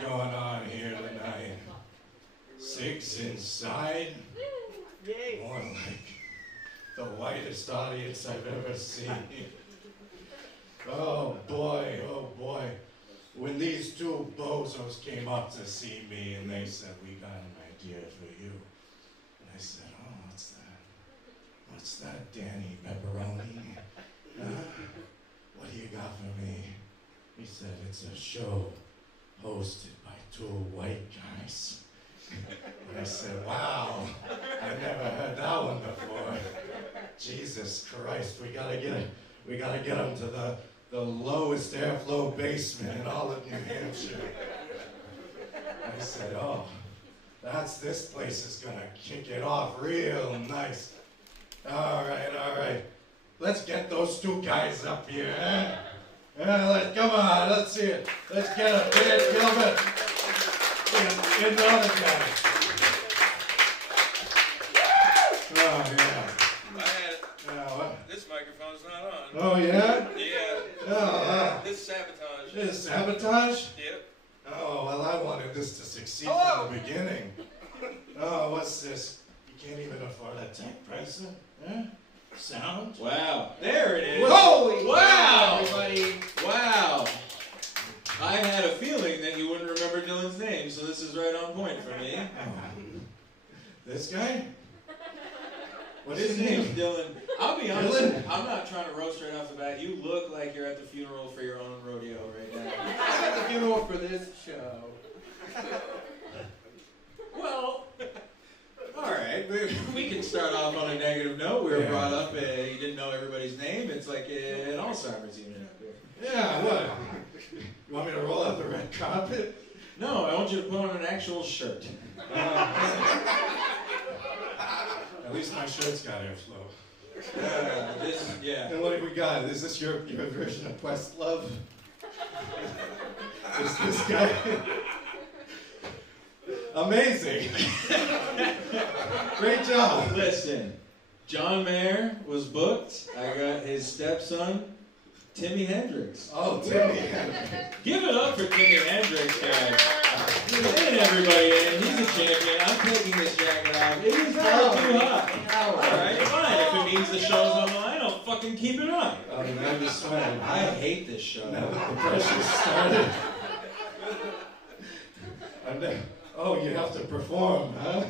got going on here tonight? Cigs Inside? More like the whitest audience I've ever seen. Oh boy, oh boy. When these two bozos came up to see me and they said, we got an idea for you. And I said, oh, what's that? What's that, Danny Pepperoni? Huh? What do you got for me? He said, it's a show hosted by two white guys. And I said, wow, I've never heard that one before. Jesus Christ, we gotta get them to the lowest airflow basement in all of New Hampshire. I said, oh, this place is gonna kick it off real nice. All right. Let's get those two guys up here, huh? Come on, let's see it. Let's get a big Gilbert in the other guy. Oh, yeah. This microphone's not on. Oh, yeah? Yeah. Oh, This is sabotage. This is sabotage? Yep. Oh, well, I wanted this to succeed from the beginning. Oh, what's this? You can't even afford a typewriter? Huh? Sound? Wow. There it is. Holy wow, everybody. Wow. I had a feeling that you wouldn't remember Dylan's name, so this is right on point for me. Oh. This guy? What's His his name? name's Dylan. I'll be honest, Dylan? I'm not trying to roast right off the bat. You look like you're at the funeral for your own rodeo right now. I'm at the funeral for this show. Well, all right. We can start off on a negative note. We were brought up, you didn't know everybody's name. It's like an Alzheimer's unit up here. Yeah, what? You want me to roll out the red carpet? No, I want you to put on an actual shirt. At least my shirt's got airflow. Yeah. And what have we got? Is this your version of Questlove? Is this guy? Amazing. Great job. Listen, John Mayer was booked. I got his stepson, Jimi Hendrix. Oh, Jimi Hendrix. Give it up for Jimi Hendrix, guys. Getting everybody in. He's a champion. I'm taking this jacket off. It is not too hot. Alright, fine. If it means the show's on the line, I'll fucking keep it on. Oh, now you're sweating. I hate this show. Now that the pressure started. Oh, you have to perform, huh?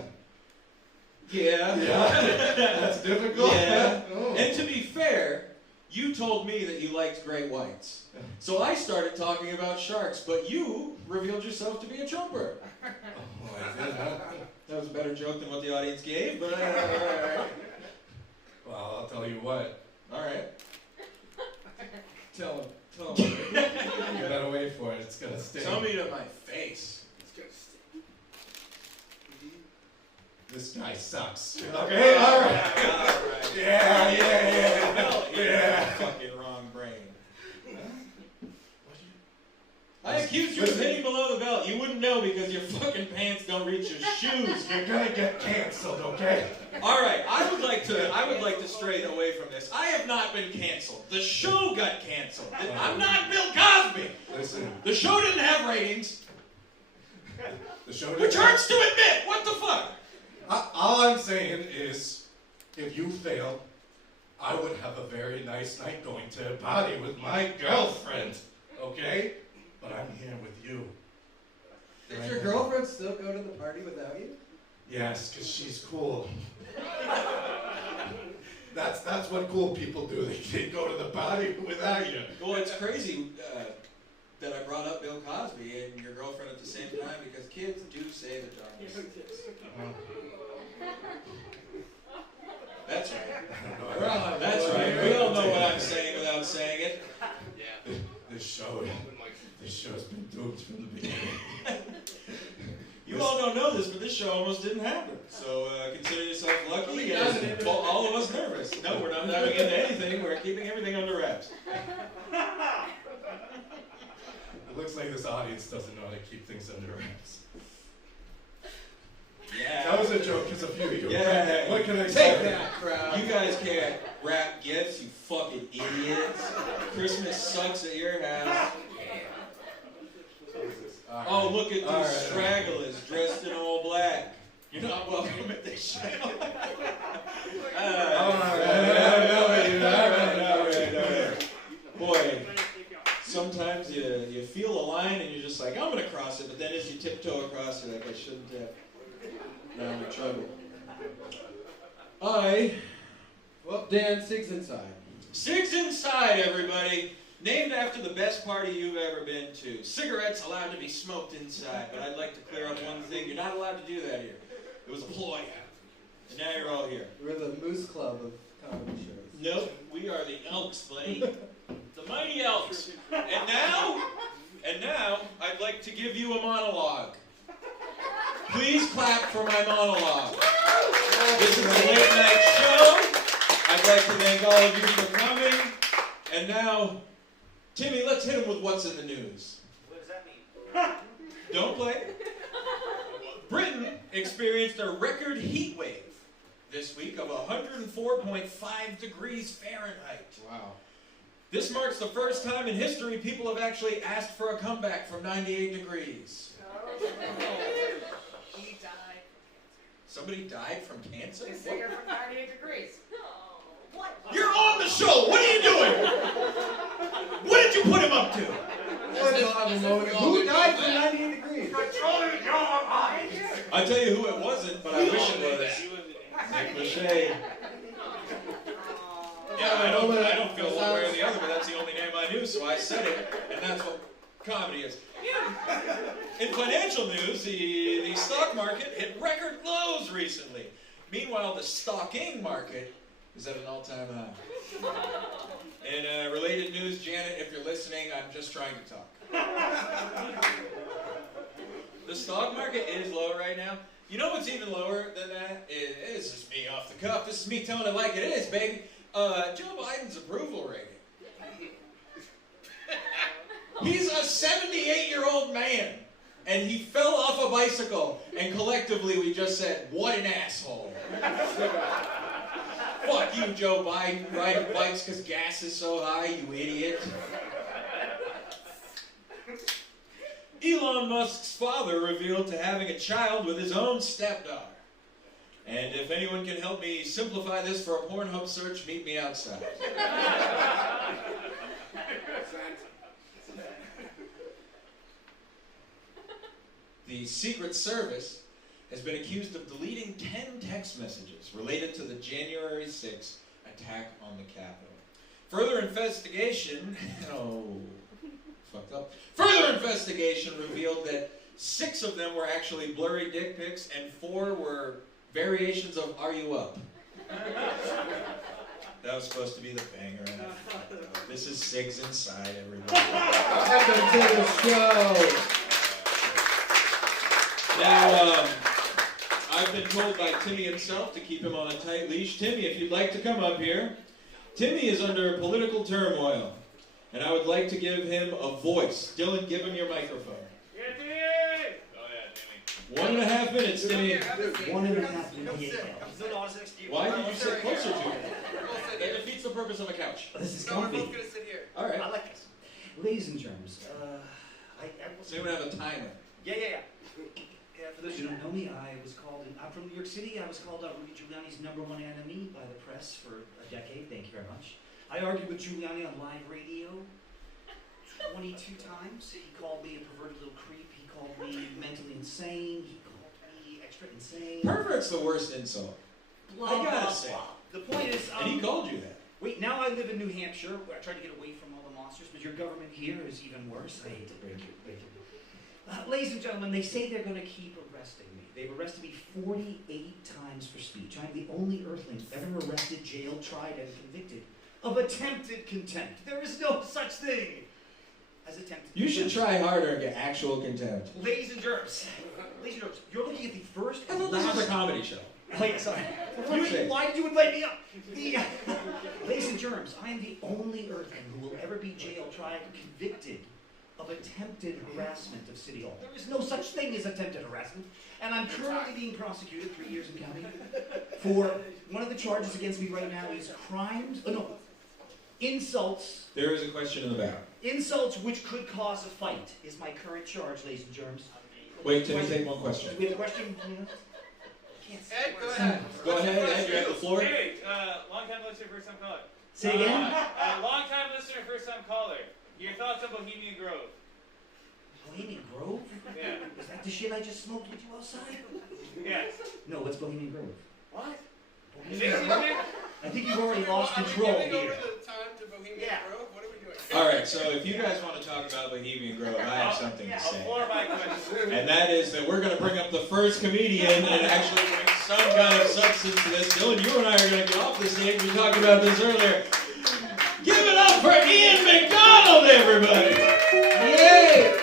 Yeah. Yeah. That's difficult. Yeah. Oh. And to be fair, you told me that you liked great whites. So I started talking about sharks, but you revealed yourself to be a trumper. Oh, I did, huh? That was a better joke than what the audience gave, but Well, I'll tell you what. all right. Tell him. You gotta wait for it. It's gonna stay. Tell me to my face. This guy sucks. Okay, all right. Yeah. Yeah. Fucking wrong brain. I accused you of hitting below the belt. You wouldn't know because your fucking pants don't reach your shoes. You're gonna get canceled, okay? All right, I would like to stray away from this. I have not been canceled. The show got canceled. I'm not Bill Cosby. Listen. The show didn't have ratings. The show Which hurts to admit. What the fuck? All I'm saying is, if you fail, I would have a very nice night going to a party with my girlfriend, okay? But I'm here with you. Did your girlfriend still go to the party without you? Yes, because she's cool. That's what cool people do. They go to the party without you. Well, it's crazy that I brought up Bill Cosby and your girlfriend at the same time because kids do say the darndest. That's right. That's right. We all know what I'm saying without saying it. Yeah. This show's been doomed from the beginning. You all don't know this, but this show almost didn't happen. So consider yourself lucky and all of us nervous. No, we're not diving into anything. We're keeping everything under wraps. It looks like this audience doesn't know how to keep things under wraps. Yeah. That was a joke because a few of you. Yeah. What can I Take say? that, crowd. You guys can't wrap gifts, you fucking idiots. Christmas sucks at your house. Oh, look at All these right. stragglers dressed in all black. You're not welcome at this show. All right. Boy, sometimes you feel a line and you're just like, I'm going to cross it, but then as you tiptoe across, you're like, I shouldn't have. Now I'm in trouble. Well, Dan, Cigs Inside. Cigs Inside, everybody. Named after the best party you've ever been to. Cigarettes allowed to be smoked inside, but I'd like to clear up one thing. You're not allowed to do that here. It was a ploy. And now you're all here. We're the Moose Club of comedy shows. Nope, we are the Elks, buddy. The Mighty Elks. And now, I'd like to give you a monologue. Please clap for my monologue. This is a late night show. I'd like to thank all of you for coming. And now, Timmy, let's hit him with what's in the news. What does that mean? Don't play. Britain experienced a record heat wave this week of 104.5 degrees Fahrenheit. Wow. This marks the first time in history people have actually asked for a comeback from 98 degrees. He died. Somebody died from cancer? The singer from 98 Degrees. What? You're on the show! What are you doing? What did you put him up to? Who died from 98 degrees? I'll tell you who it wasn't, but I wish it was. Nick Lachey. Yeah, I don't feel one way or the other, but that's the only name I knew, so I said it, and that's what comedy is. In financial news, the stock market hit record lows recently. Meanwhile, the stocking market is at an all-time high. In related news, Janet, if you're listening, I'm just trying to talk. The stock market is low right now. You know what's even lower than that? It's just me off the cuff. This is me telling it like it is, baby. Joe Biden's approval rating. He's a 78-year-old man, and he fell off a bicycle, and collectively we just said, what an asshole. Fuck you, Joe Biden, riding bikes because gas is so high, you idiot. Elon Musk's father revealed to having a child with his own stepdaughter. And if anyone can help me simplify this for a Pornhub search, meet me outside. The Secret Service has been accused of deleting 10 text messages related to the January 6th attack on the Capitol. Further investigation, Further investigation revealed that 6 of them were actually blurry dick pics and 4 were variations of Are You Up? That was supposed to be the banger. And I fucked up. This is Cigs Inside, everybody. Welcome to the show. Now, I've been told by Timmy himself to keep him on a tight leash. Timmy, if you'd like to come up here. Timmy is under political turmoil, and I would like to give him a voice. Dylan, give him your microphone. Yeah, Timmy! Oh, yeah, Timmy. 1.5 minutes, Timmy. 1.5 minutes. Why did you sit closer to him? That defeats the purpose of a couch. This is No, we're comfy. both gonna sit here. All right. I like this. Ladies and germs, So you would have a timer. Yeah, for those who don't know me, I'm from New York City. I was called Rudy Giuliani's #1 enemy by the press for a decade. Thank you very much. I argued with Giuliani on live radio 22 times. He called me a perverted little creep. He called me mentally insane. He called me extra insane. Pervert's the worst insult. Blah, I gotta blah, say. blah. The point is, And he called you that. wait, now I live in New Hampshire, where I try to get away from all the monsters, but your government here is even worse. I hate to break it. Ladies and gentlemen, they say they're going to keep arresting me. They've arrested me 48 times for speech. I'm the only earthling ever arrested, jailed, tried, and convicted of attempted contempt. There is no such thing as attempted You should contempt. try harder and get actual contempt. Ladies and germs, you're looking at the first I and thought this was a last... comedy show. Wait, sorry. fuck's sake. Why did you invite me up? Ladies and germs, I am the only earthling who will ever be jailed, tried, and convicted of attempted harassment of City Hall. There is no such thing as attempted harassment, and I'm currently being prosecuted 3 years and counting for one of the charges against me right now is crimes. Insults. There is a question in the back. Insults which could cause a fight is my current charge, ladies and germs. Wait, can we take one question? We have a question? Can't see. Ed, go ahead. Go ahead, Ed, you're at the floor. Hey, long time listener, first time caller. Say again? Long time listener, first time caller. Your thoughts on Bohemian Grove? Bohemian Grove? Yeah. Is that the shit I just smoked with you outside? Yes. No, what's Bohemian Grove? What? Bohemian Grove? I think you've already lost control Are we giving here. over the time to Bohemian Yeah. Grove? What are we doing? Alright, so if you guys want to talk about Bohemian Grove, I have something to I'll say. floor my question. And that is that we're going to bring up the first comedian and actually bring some kind of substance to this. Dylan, you and I are going to get off the stage. We talked about this earlier. Give it up for Ian MacDonald, everybody! Yay!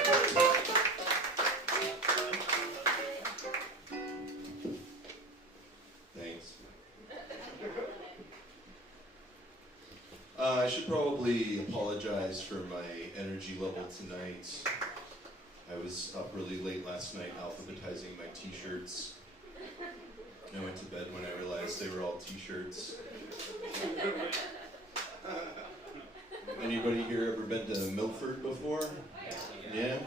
Thanks. I should probably apologize for my energy level tonight. I was up really late last night alphabetizing my t-shirts. I went to bed when I realized they were all t-shirts. Anybody here ever been to Milford before? Yeah?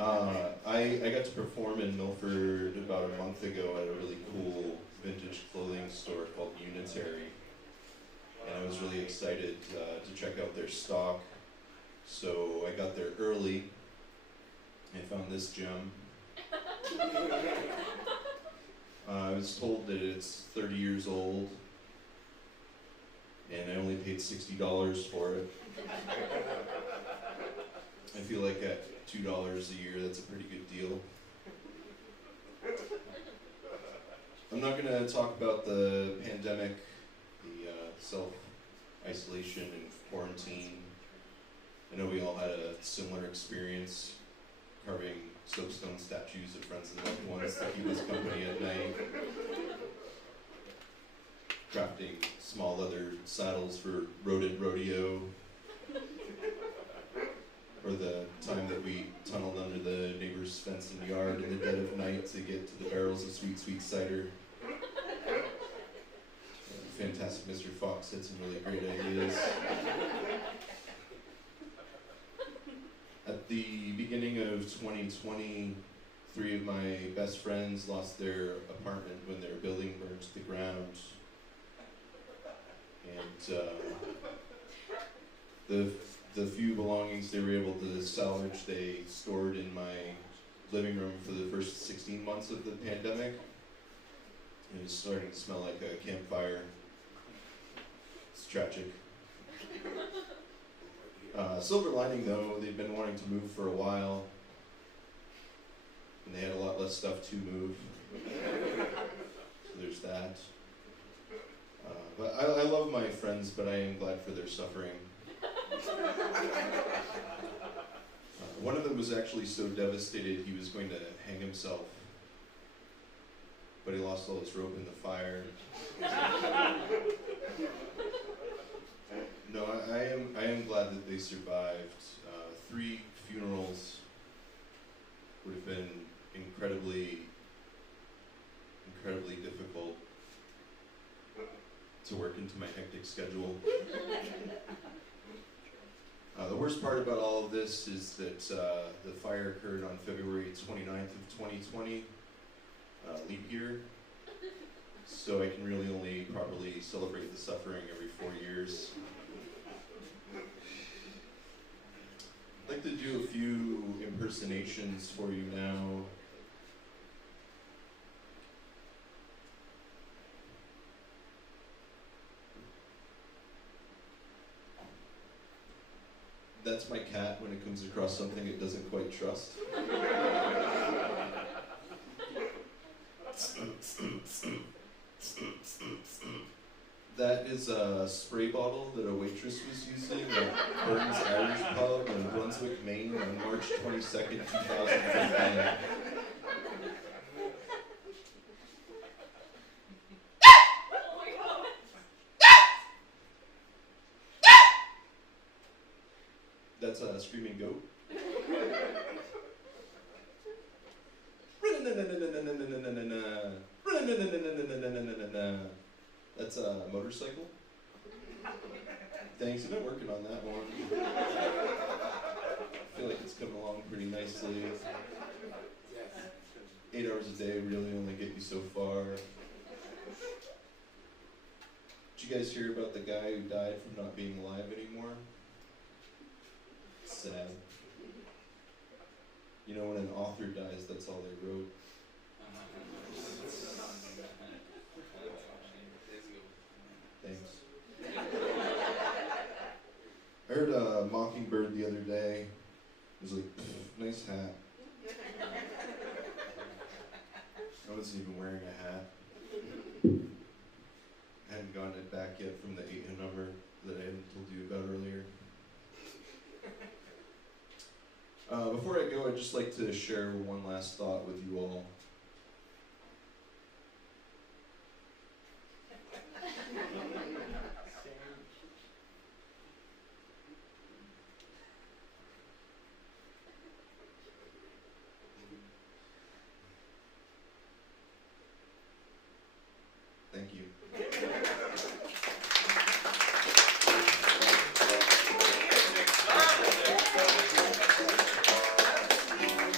I got to perform in Milford about a month ago at a really cool vintage clothing store called Unitary. And I was really excited to check out their stock. So I got there early. I found this gem. I was told that it's 30 years old. And I only paid $60 for it. I feel like at $2 a year, that's a pretty good deal. I'm not going to talk about the pandemic, the self-isolation and quarantine. I know we all had a similar experience, carving soapstone statues of friends and loved ones to keep us company at night. Crafting small leather saddles for rodent rodeo. Or the time that we tunneled under the neighbor's fence in the yard in the dead of night to get to the barrels of sweet, sweet cider. Fantastic Mr. Fox had some really great ideas. At the beginning of 2020, 3 of my best friends lost their apartment when their building burned to the ground. And the few belongings they were able to salvage, they stored in my living room for the first 16 months of the pandemic. It was starting to smell like a campfire. It's tragic. Silver lining though, they'd been wanting to move for a while, and they had a lot less stuff to move. So there's that. But I love my friends, but I am glad for their suffering. One of them was actually so devastated he was going to hang himself, but he lost all his rope in the fire. No, I am glad that they survived. 3 funerals would have been incredibly difficult to work into my hectic schedule. The worst part about all of this is that the fire occurred on February 29th of 2020, leap year. So I can really only properly celebrate the suffering every 4 years. I'd like to do a few impersonations for you now. That's my cat when it comes across something it doesn't quite trust. That is a spray bottle that a waitress was using at Burns Irish Pub in Brunswick, Maine on March 22nd, 2015. That's a screaming goat. That's a motorcycle. Thanks, I've been working on that one. I feel like it's coming along pretty nicely. 8 hours a day really only get you so far. Did you guys hear about the guy who died from not being alive anymore? Sad. You know, when an author dies, that's all they wrote. Thanks. I heard a mockingbird the other day. It was like, nice hat. I wasn't even wearing a hat. I hadn't gotten it back yet from the 8 number that I hadn't told you about earlier. Before I go, I'd just like to share one last thought with you all. Thank you.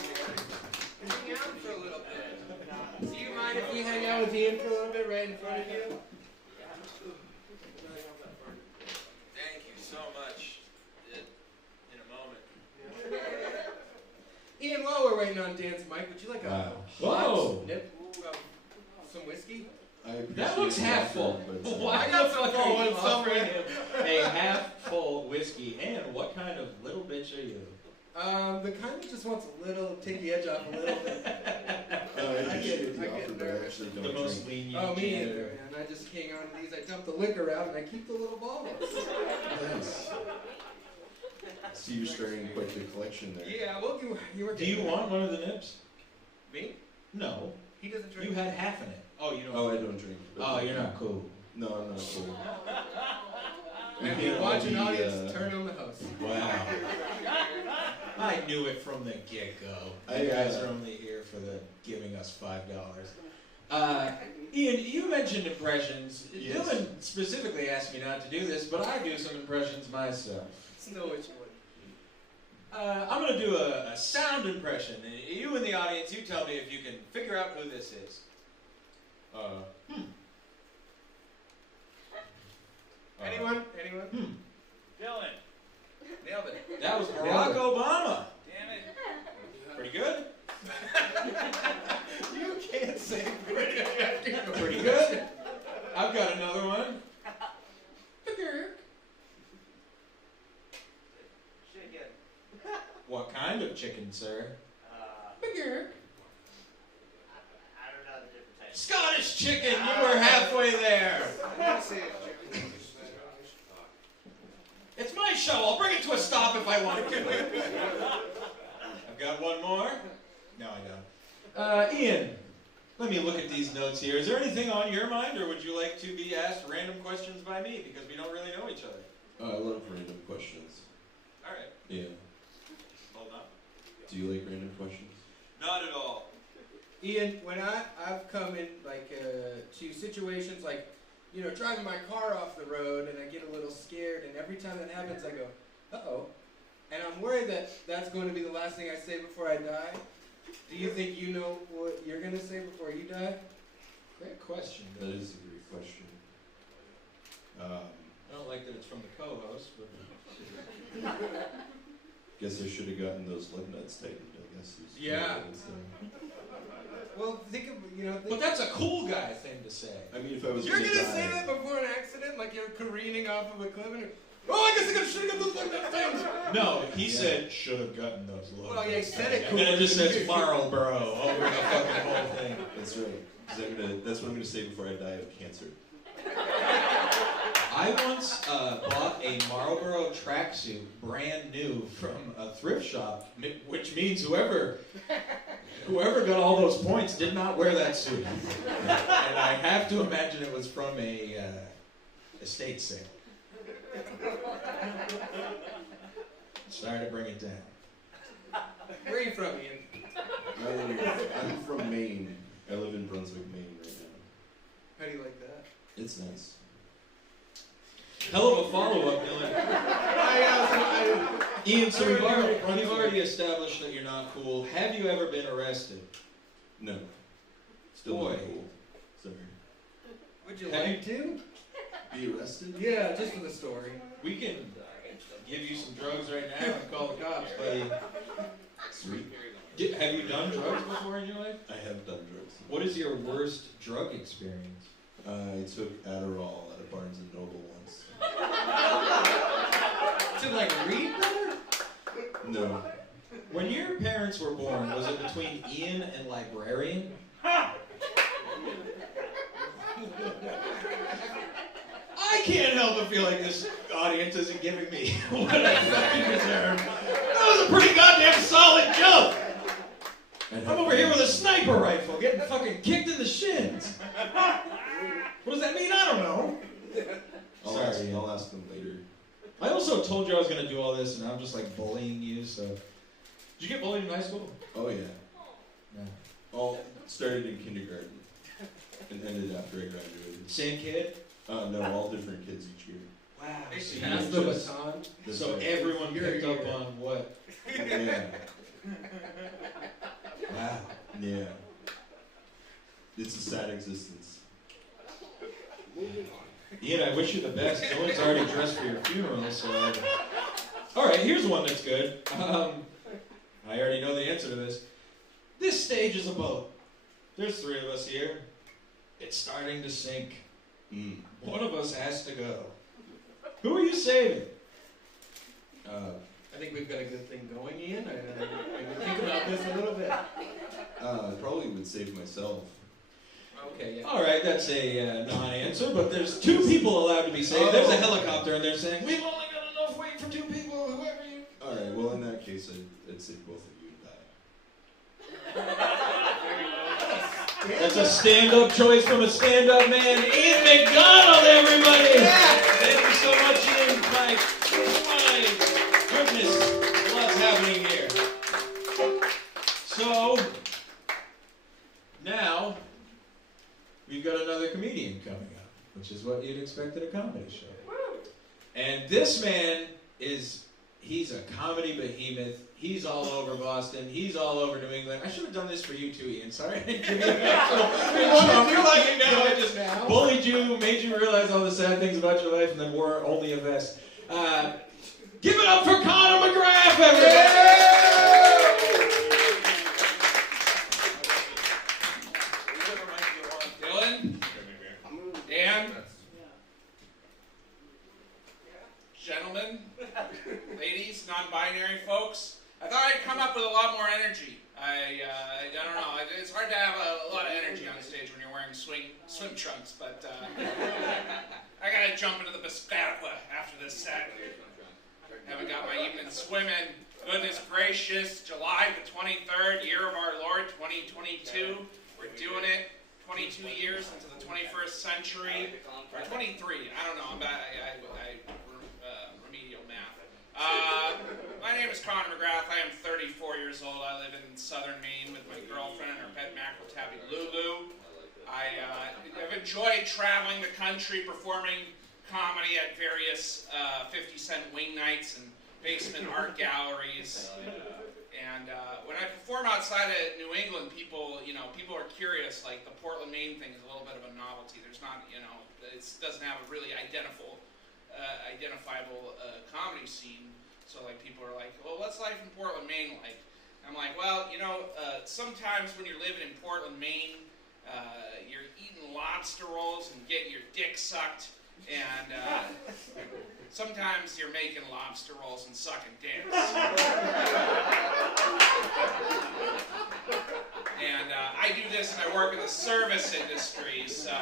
Hang out for a little bit. Do you mind if we hang out with Ian for a little bit right in front of you? Thank you so much. In a moment. Ian, while we're waiting on Dan's mic, would you like a Wow. hot Whoa. nip of some whiskey? I appreciate That looks the half offer, full. but, Why I got the some fuck full are you ones somewhere. offering him a half full whiskey? And what kind of little bitch are you? The kind that just wants a little, take the edge off a little bit. I I appreciate get the offer, but I nervous. actually don't The most drink. lenient. Oh, me janitor. either, man. I just hang on to these. I dump the liquor out and I keep the little bottles. Nice. See, you're starting quite the collection there. Yeah, well, you were Do you want one of the nips? me? No. He doesn't drink. You had half in it. Oh, you don't. Oh, I don't drink. but- Oh, you're not cool. No, I'm not cool. And You you know, watch an the, audience, turn on the host. Wow. I knew it from the get-go. I, You guys are only here for the giving us $5. Ian, you mentioned impressions. Yes. Dylan specifically asked me not to do this, but I do some impressions myself. Snow which one? I'm going to do a sound impression. You in the audience, you tell me if you can figure out who this is. Anyone? Anyone? Dylan. Nailed it. That was Nailed Barack it. Obama. Damn it. Pretty good? You can't say pretty good. Pretty good? I've got another one. Chicken. What kind of chicken, sir? I don't know the different types. Scottish chicken! You were halfway there! It's my show. I'll bring it to a stop if I want to. I've got one more. No, I don't. Ian, let me look at these notes here. Is there anything on your mind, or would you like to be asked random questions by me? Because we don't really know each other. I love random questions. All right. Yeah. Hold on. Do you like random questions? Not at all. Ian, when I've come in to situations like, you know, driving my car off the road and I get a little scared, and every time that happens I go, uh-oh. And I'm worried that that's going to be the last thing I say before I die. Do you think you know what you're going to say before you die? Great question. That is a great question. I don't like that it's from the co-host, but... Guess I should have gotten those lug nuts tightened, I guess. is Yeah. what it's, Well, think of, you know... But that's a cool guy thing to say. I mean, if I was You're gonna gonna die, say that before an accident, like you're careening off of a cliff and oh, I guess I should have got those like that things. No, he Yeah. said should have gotten those logos. Well, yeah, he said it And then it just cool. says Marlboro over the fucking whole thing. That's right. 'Cause that's what I'm gonna say before I die of cancer. I once bought a Marlboro tracksuit, brand new, from a thrift shop, which means whoever got all those points did not wear that suit. And I have to imagine it was from a estate sale. Sorry to bring it down. Where are you from, Ian? I'm from Maine. I live in Brunswick, Maine right now. How do you like that? It's nice. Hell of a follow-up, Dylan. Ian, so we've already established that you're not cool. Have you ever been arrested? No. Still Boy. not cool. Sorry. Would you Have like to? Be arrested? Yeah, just for the story. We can give you some drugs right now and call the cops, buddy. Sweet. Have you done drugs before in your life? I have done drugs. What is your worst drug experience? I took Adderall at a Barnes & Noble once. To like read better? No. When your parents were born, was it between Ian and librarian? I can't help but feel like this audience isn't giving me what I fucking deserve. That was a pretty goddamn solid joke. I'm over here with a sniper rifle getting fucking kicked in the shins. What does that mean? I don't know. Sorry. I'll ask them later. I also told you I was going to do all this, and I'm just like bullying you, so. Did you get bullied in high school? Oh, yeah. No. All started in kindergarten and ended after I graduated. Same kid? No, all different kids each year. Wow. So, Pass you the just- baton. so everyone picked up on what? Yeah. Wow. Yeah. It's a sad existence. Ian, I wish you the best. Dylan's already dressed for your funeral, so. All right, here's one that's good. I already know the answer to this. This stage is a boat. There's 3 of us here. It's starting to sink. One of us has to go. Who are you saving? I think we've got a good thing going, Ian. I think about this a little bit. I probably would save myself. Okay, yeah. All right, that's a non-answer, but there's 2 people allowed to be saved. There's a helicopter, and they're saying, we've only got enough weight for 2 people, whoever you... All right, well, in that case, I'd save both of you and die. That's a stand-up choice from a stand-up man, Ian MacDonald, everybody! Yeah. Thank you so much, Ian. My goodness, what's happening here? So, now, we've got another comedian coming up, which is what you'd expect at a comedy show. And this man he's a comedy behemoth. He's all over Boston. He's all over New England. I should have done this for you too, Ian. Sorry I didn't give you an actual You're like, now I just bullied you, made you realize all the sad things about your life, and then wore only a vest. Give it up for Conor McGrath, everybody! Dylan? Dan? Gentlemen? Ladies? Non-binary folks? I thought I'd come up with a lot more energy. I don't know. It's hard to have a lot of energy on stage when you're wearing swim trunks, but I gotta jump into the Piscataqua after this set. Haven't got my evening swimming. Goodness gracious, July the 23rd, year of our Lord, 2022. We're doing it. 22 years into the 21st century, or 23. I don't know. I'm bad. Remedial math. My name is Conor McGrath. I am 34 years old. I live in southern Maine with my girlfriend and her pet mackerel tabby Lulu. I've enjoyed traveling the country, performing comedy at various 50-cent wing nights and basement art galleries. And when I perform outside of New England, people are curious. Like the Portland, Maine thing is a little bit of a novelty. There's not, it doesn't have a really identifiable comedy scene. So like people are like, well, what's life in Portland, Maine like? I'm like, well, sometimes when you're living in Portland, Maine, you're eating lobster rolls and getting your dick sucked, and sometimes you're making lobster rolls and sucking dicks. And I do this and I work in the service industry, so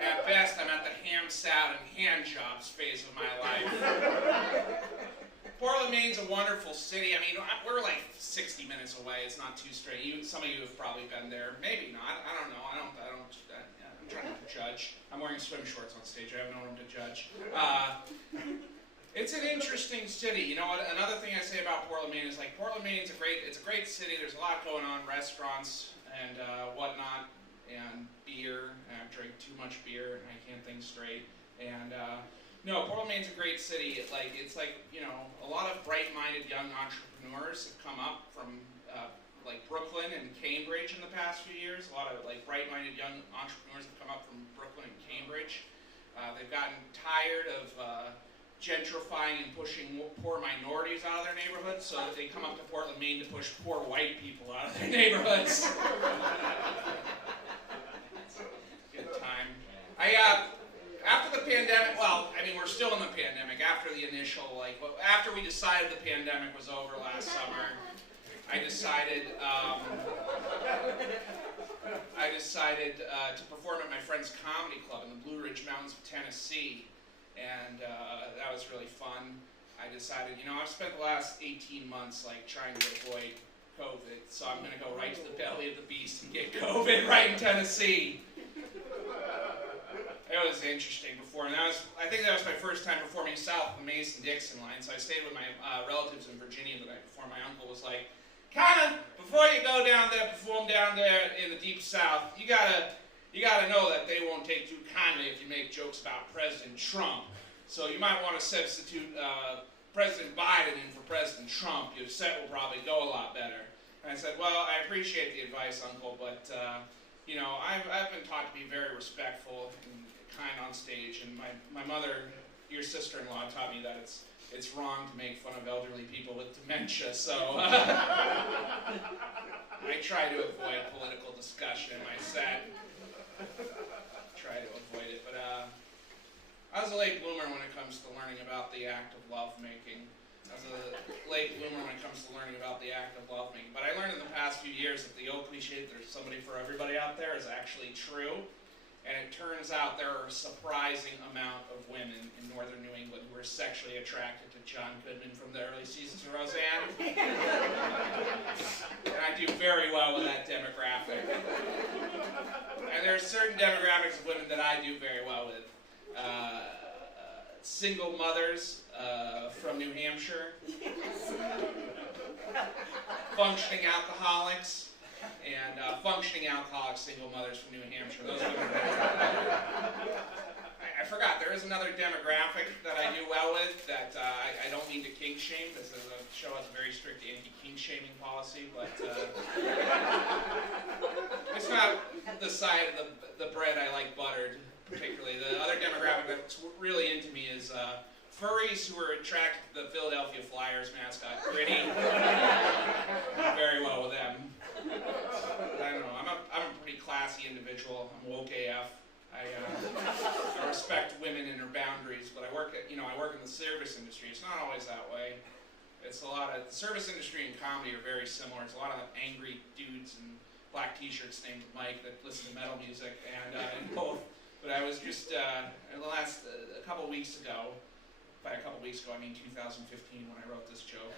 at best I'm at the ham salad and hand jobs phase of my life. Portland, Maine's a wonderful city. I mean, we're like 60 minutes away. It's not too straight. Some of you have probably been there. Maybe not. I don't know. I'm trying not to judge. I'm wearing swim shorts on stage. I have no room to judge. It's an interesting city. You know what? Another thing I say about Portland, Maine is like Portland, Maine's a great city. There's a lot going on, restaurants and whatnot, and beer. And I drink too much beer and I can't think straight. And No, Portland, Maine's a great city. It's like, you know, a lot of bright-minded young entrepreneurs have come up from like Brooklyn and Cambridge in the past few years. A lot of like bright-minded young entrepreneurs have come up from Brooklyn and Cambridge. They've gotten tired of gentrifying and pushing poor minorities out of their neighborhoods, so that they come up to Portland, Maine to push poor white people out of their neighborhoods. Good time. After the pandemic, well, I mean, we're still in the pandemic. After the initial, after we decided the pandemic was over last summer, I decided to perform at my friend's comedy club in the Blue Ridge Mountains of Tennessee, and that was really fun. I decided, you know, I've spent the last 18 months trying to avoid COVID, so I'm going to go right to the belly of the beast and get COVID right in Tennessee. It was interesting before, and I think that was my first time performing south of the Mason-Dixon line, so I stayed with my relatives in Virginia the night before. My uncle was like, Connor, before you go down there, perform down there in the deep south, you gotta know that they won't take too kindly if you make jokes about President Trump. So you might want to substitute President Biden in for President Trump. Your set will probably go a lot better. And I said, well, I appreciate the advice, Uncle, but you know, I've been taught to be very respectful and kind on stage, and my mother, your sister-in-law, taught me that it's wrong to make fun of elderly people with dementia, so I try to avoid political discussion in my set. Try to avoid it, but I was a late bloomer when it comes to learning about the act of lovemaking. I was a late bloomer when it comes to learning about the act of lovemaking, but I learned in the past few years that the old cliche that there's somebody for everybody out there is actually true. And it turns out there are a surprising amount of women in northern New England who are sexually attracted to John Goodman from the early seasons of Roseanne. And I do very well with that demographic. And there are certain demographics of women that I do very well with. Single mothers from New Hampshire. Functioning alcoholics. And functioning alcoholic single mothers from New Hampshire. Those women I forgot, there is another demographic that I do well with that I don't mean to kink shame, because the show has a very strict anti-kink shaming policy, but it's not the side of the bread I like buttered, particularly. The other demographic that's really into me is furries who are attracted to the Philadelphia Flyers mascot, Gritty. Very well with them. I don't know. I'm a pretty classy individual. I'm woke AF. I respect women and their boundaries, but I work in the service industry. It's not always that way. It's a lot of the service industry and comedy are very similar. It's a lot of angry dudes in black T-shirts named Mike that listen to metal music, and both. But I was just in the last a couple weeks ago. By a couple weeks ago, I mean 2015 when I wrote this joke.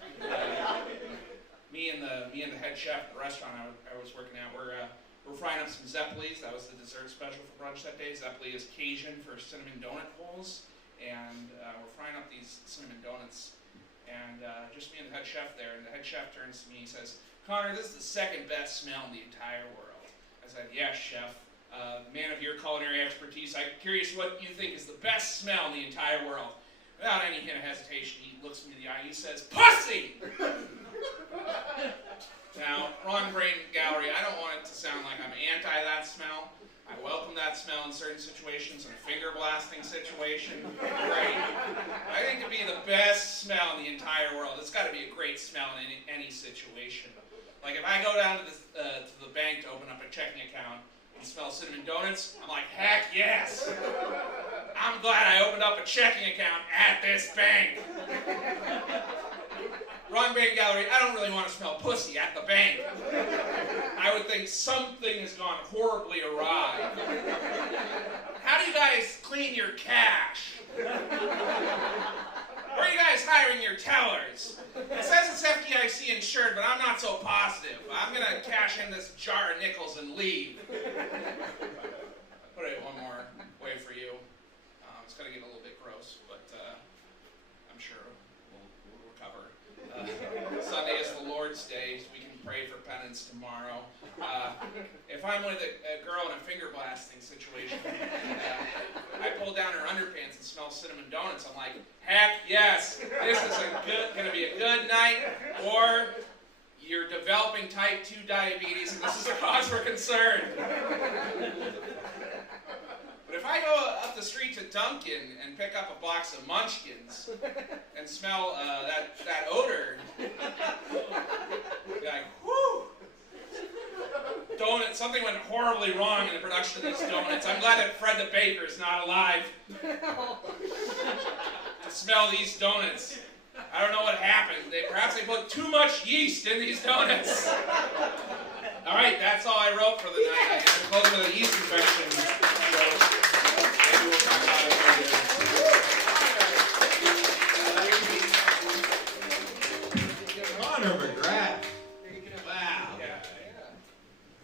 Me and the head chef at the restaurant I was working at, we're frying up some Zeppelis. That was the dessert special for brunch that day. Zeppeli is Cajun for cinnamon donut holes, and we're frying up these cinnamon donuts. And just me and the head chef there, and the head chef turns to me and he says, Connor, this is the second best smell in the entire world. I said, yes, chef. Man of your culinary expertise, I'm curious what you think is the best smell in the entire world. Without any hint of hesitation, he looks me in the eye and he says, pussy! Now, Wrong Brain Gallery, I don't want it to sound like I'm anti that smell. I welcome that smell in certain situations, in a finger blasting situation. Great. I think to be the best smell in the entire world, it's got to be a great smell in any situation. Like if I go down to the bank to open up a checking account and smell cinnamon donuts, I'm like, heck yes! I'm glad I opened up a checking account at this bank. Wrong Brain Gallery, I don't really want to smell pussy at the bank. I would think something has gone horribly awry. How do you guys clean your cash? Where are you guys hiring your tellers? It says it's FDIC insured, but I'm not so positive. I'm going to cash in this jar of nickels and leave. Put it one more way for you. It's going to get a little bit gross, but I'm sure we'll recover. Sunday is the Lord's Day, so we can pray for penance tomorrow. If I'm with a girl in a finger blasting situation, and, I pull down her underpants and smell cinnamon donuts, I'm like, heck yes, this is gonna be a good night, or you're developing type 2 diabetes and this is a cause for concern. But if I go up the street to Dunkin' and pick up a box of Munchkins and smell that odor, you're like, whew! Donuts, something went horribly wrong in the production of these donuts. I'm glad that Fred the Baker is not alive to smell these donuts. I don't know what happened. Perhaps they put too much yeast in these donuts. All right, that's all I wrote for the night. I'm closing with a yeast infection. So maybe we'll talk about it later. Conor McGrath. Wow.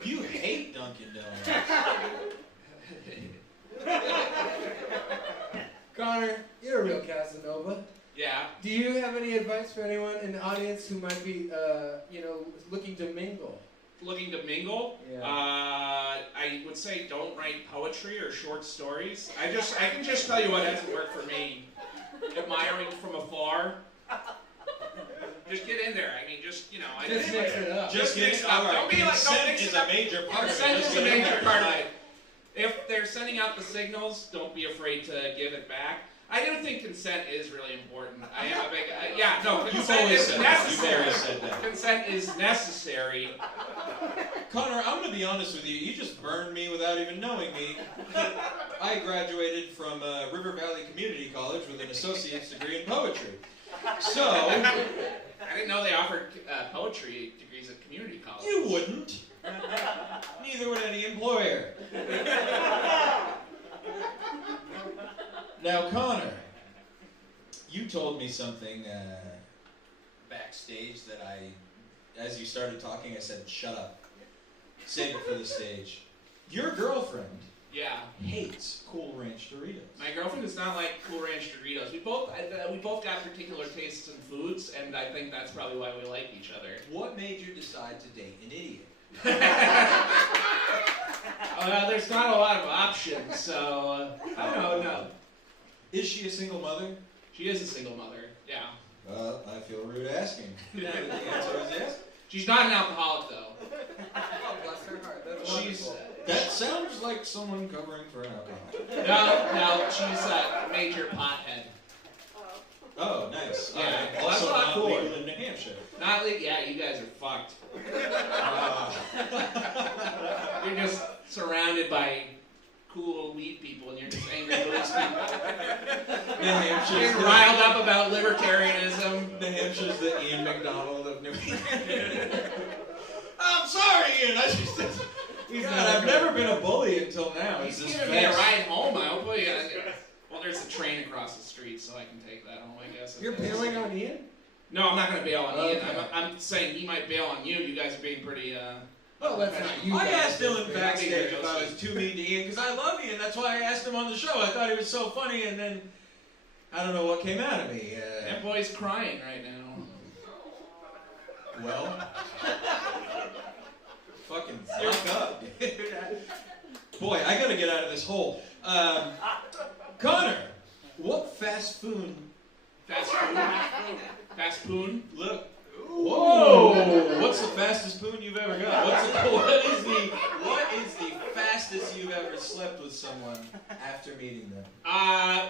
You hate Dunkin' Donuts. Connor, you're a real Casanova. Yeah. Do you have any advice for anyone in the audience who might be, looking to mingle? Looking to mingle? Yeah. I would say don't write poetry or short stories. I can just tell you what hasn't worked for me. Admiring from afar. Just get in there. I mean, just Just mix it up. Just mix get it up. all right. Don't be like, don't Consent mix is it a up. major part of it. Consent Just is a get in major there. part of it. If they're sending out the signals, don't be afraid to give it back. I do think consent is really important. I am a big, consent is You've necessary. always said that. Consent is necessary. Connor, I'm going to be honest with you. You just burned me without even knowing me. I graduated from River Valley Community College with an associate's degree in poetry. So, I didn't know they offered poetry degrees at community college. you wouldn't. Neither would any employer. Now, Connor, you told me something backstage that as you started talking, I said, shut up. Save it for the stage. Your girlfriend hates Cool Ranch Doritos. My girlfriend does not like Cool Ranch Doritos. We both got particular tastes in foods, and I think that's probably why we like each other. What made you decide to date an idiot? There's not a lot of options, so I don't know. Is she a single mother? She is a single mother, yeah. Well, I feel rude asking. The answer is yes. She's not an alcoholic, though. Oh, bless her heart. That's She's wonderful. That sounds like someone covering for an alcoholic. no, she's a major pothead. Oh, nice. Yeah. Alright. Well, that's Also a lot not cooler. legal in New Hampshire. Not like, yeah, you guys are fucked. You're just surrounded by cool weed people, and you're just angry blues people. New Hampshire's Getting riled up about libertarianism. New Hampshire's the Ian MacDonald of New England. I'm sorry, Ian. God, I've never been a bully until now. He's It's giving me a ride home. I hope well, there's a train across the street, so I can take that home, I guess. You're bailing on Ian? No, I'm not going to bail on Ian. Okay. I'm saying he might bail on you. You guys are being pretty, Well, that's not you. I guys. asked Dylan backstage if I was too mean to Ian because I love Ian. That's why I asked him on the show. I thought he was so funny, and then I don't know what came out of me. That boy's crying right now. Well, fucking fuck up, dude. Boy, I gotta get out of this hole. Connor, what fast food? Fast food? Fast food? Look. Whoa! What's the fastest poon you've ever got? What is the fastest you've ever slept with someone after meeting them? I've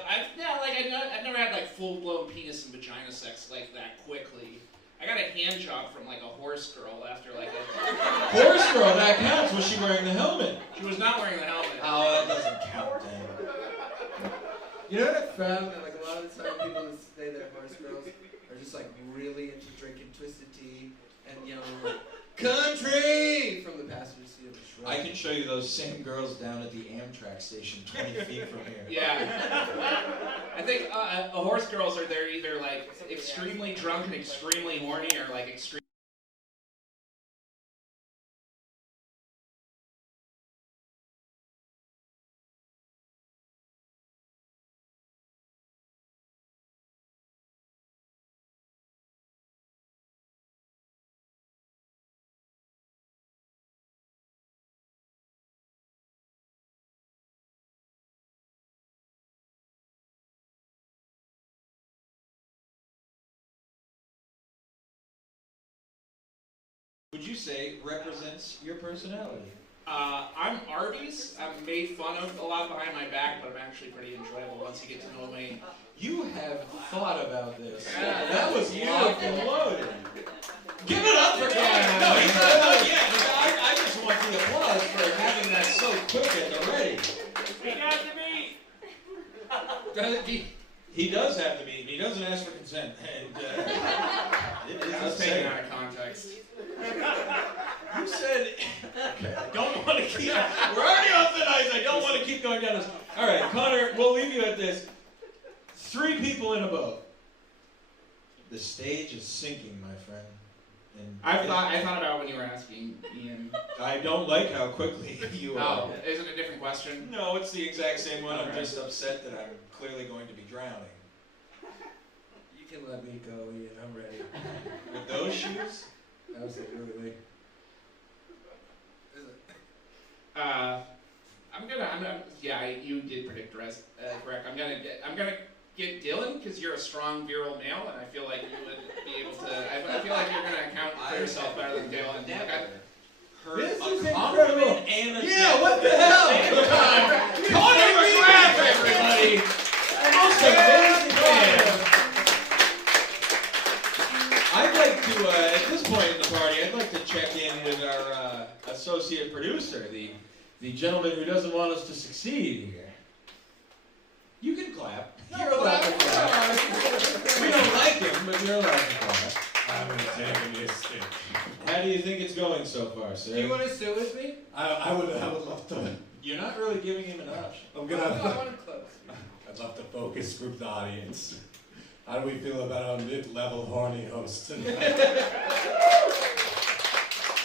never had like full blown penis and vagina sex like that quickly. I got a hand job from like a horse girl after like a Horse girl, that counts. Was she wearing the helmet? She was not wearing the helmet. Oh, that doesn't count then. You know what I found? That, like a lot of the time, people that say they're horse girls are just like really into drinking twisted tea and yelling like, "Country!" from the passenger seat of the truck. I can show you those same girls down at the Amtrak station 20 feet from here. Yeah. I think horse girls are they're either like extremely drunk and extremely horny or like extremely would you say represents your personality? I'm Arby's. I'm made fun of a lot behind my back, but I'm actually pretty enjoyable once you get to know me. You have thought about this. Yeah, That was locked and loaded. Give it up for Conor. Yeah. No, he's not yet. I just want the applause for having that so quick at the ready. We got the meat. He does have to be. He doesn't ask for consent. And it is I was taken out of context. You said, okay, I don't want to keep, we're already on thin ice, I don't want to keep going down this. All right, Conor, we'll leave you at this. 3 people in a boat. The stage is sinking, my friend. And I thought about when you were asking, Ian. I don't like how quickly you are. Oh, is it a different question? No, it's the exact same one. I'm Okay. just upset that I'm clearly going to be drowning. You can let me go, Ian. I'm ready. With those shoes? Absolutely. You did predict correct. I'm gonna get Dylan because you're a strong virile male, and I feel like you would be able to. I feel like you're gonna account for yourself better than Dylan. Like, heard This a is compliment incredible. and a Yeah, what the hell? Conor McGrath, everybody! The most amazing man. I'd like to, at this point in the party, I'd like to check in with our associate producer, the gentleman who doesn't want us to succeed here. You can clap. You're allowed to clap. We don't like him, but you're allowed to clap. I'm antagonistic. How do you think it's going so far, sir? Do you want to sit with me? I would love to. You're not really giving him an option. I'm No, I gonna. want him close. I'd love to focus group the audience. How do we feel about our mid-level horny host tonight?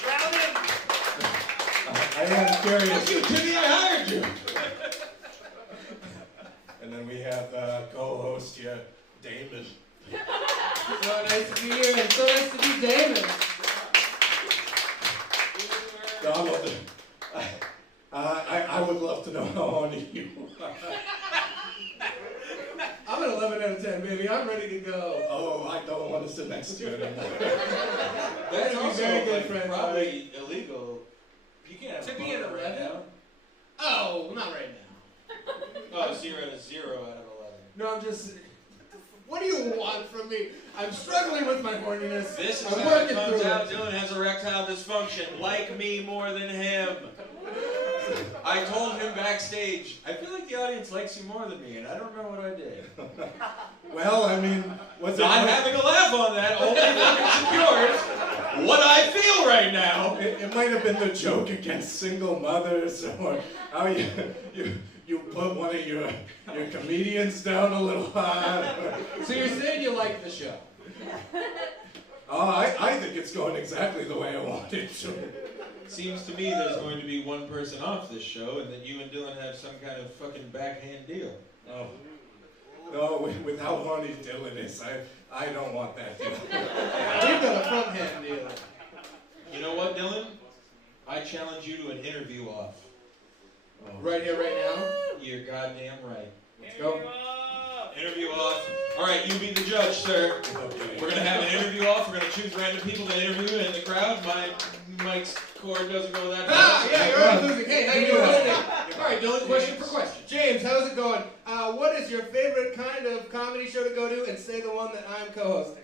Round him. I am curious. You, Timmy, I hired you. And then we have co-host here, Damon. So nice to be here, and so nice to be Damon. Donald, I would love to know how horny you are. I'm an 11 out of 10, baby. I'm ready to go. Oh, I don't want to sit next to you anymore. That's We're also very good like, friends, probably illegal. You can't have To a be boner an right 11? now. Oh, not right now. Oh, so you're at a 0 out of 11. No, I'm just. What do you want from me? I'm struggling with my horniness. This is I'm how it working comes through out. it. Dylan has erectile dysfunction. Like me more than him. I told him backstage, I feel like the audience likes you more than me, and I don't remember what I did. Well, I mean, was it Not having a laugh on that, only fucking yours. What I feel right now. It might have been the joke against single mothers, or how you put one of your comedians down a little hard. So you're saying you like the show? Oh, I think it's going exactly the way I want it to. Seems to me there's going to be one person off this show, and that you and Dylan have some kind of fucking backhand deal. Oh. No, with how horny Dylan is, I don't want that deal. We've got a front hand deal. You know what, Dylan? I challenge you to an interview off. Right here, right now? You're goddamn right. Let's go. Interview off. All right, you be the judge, sir. Okay. We're gonna have an interview off. We're gonna choose random people to interview in the crowd. My mic's cord doesn't go that Ah, far. yeah, you're already losing. Hey, how you doing? All right, Dylan, question for question. James, how's it going? What is your favorite kind of comedy show to go to, and say the one that I'm co-hosting?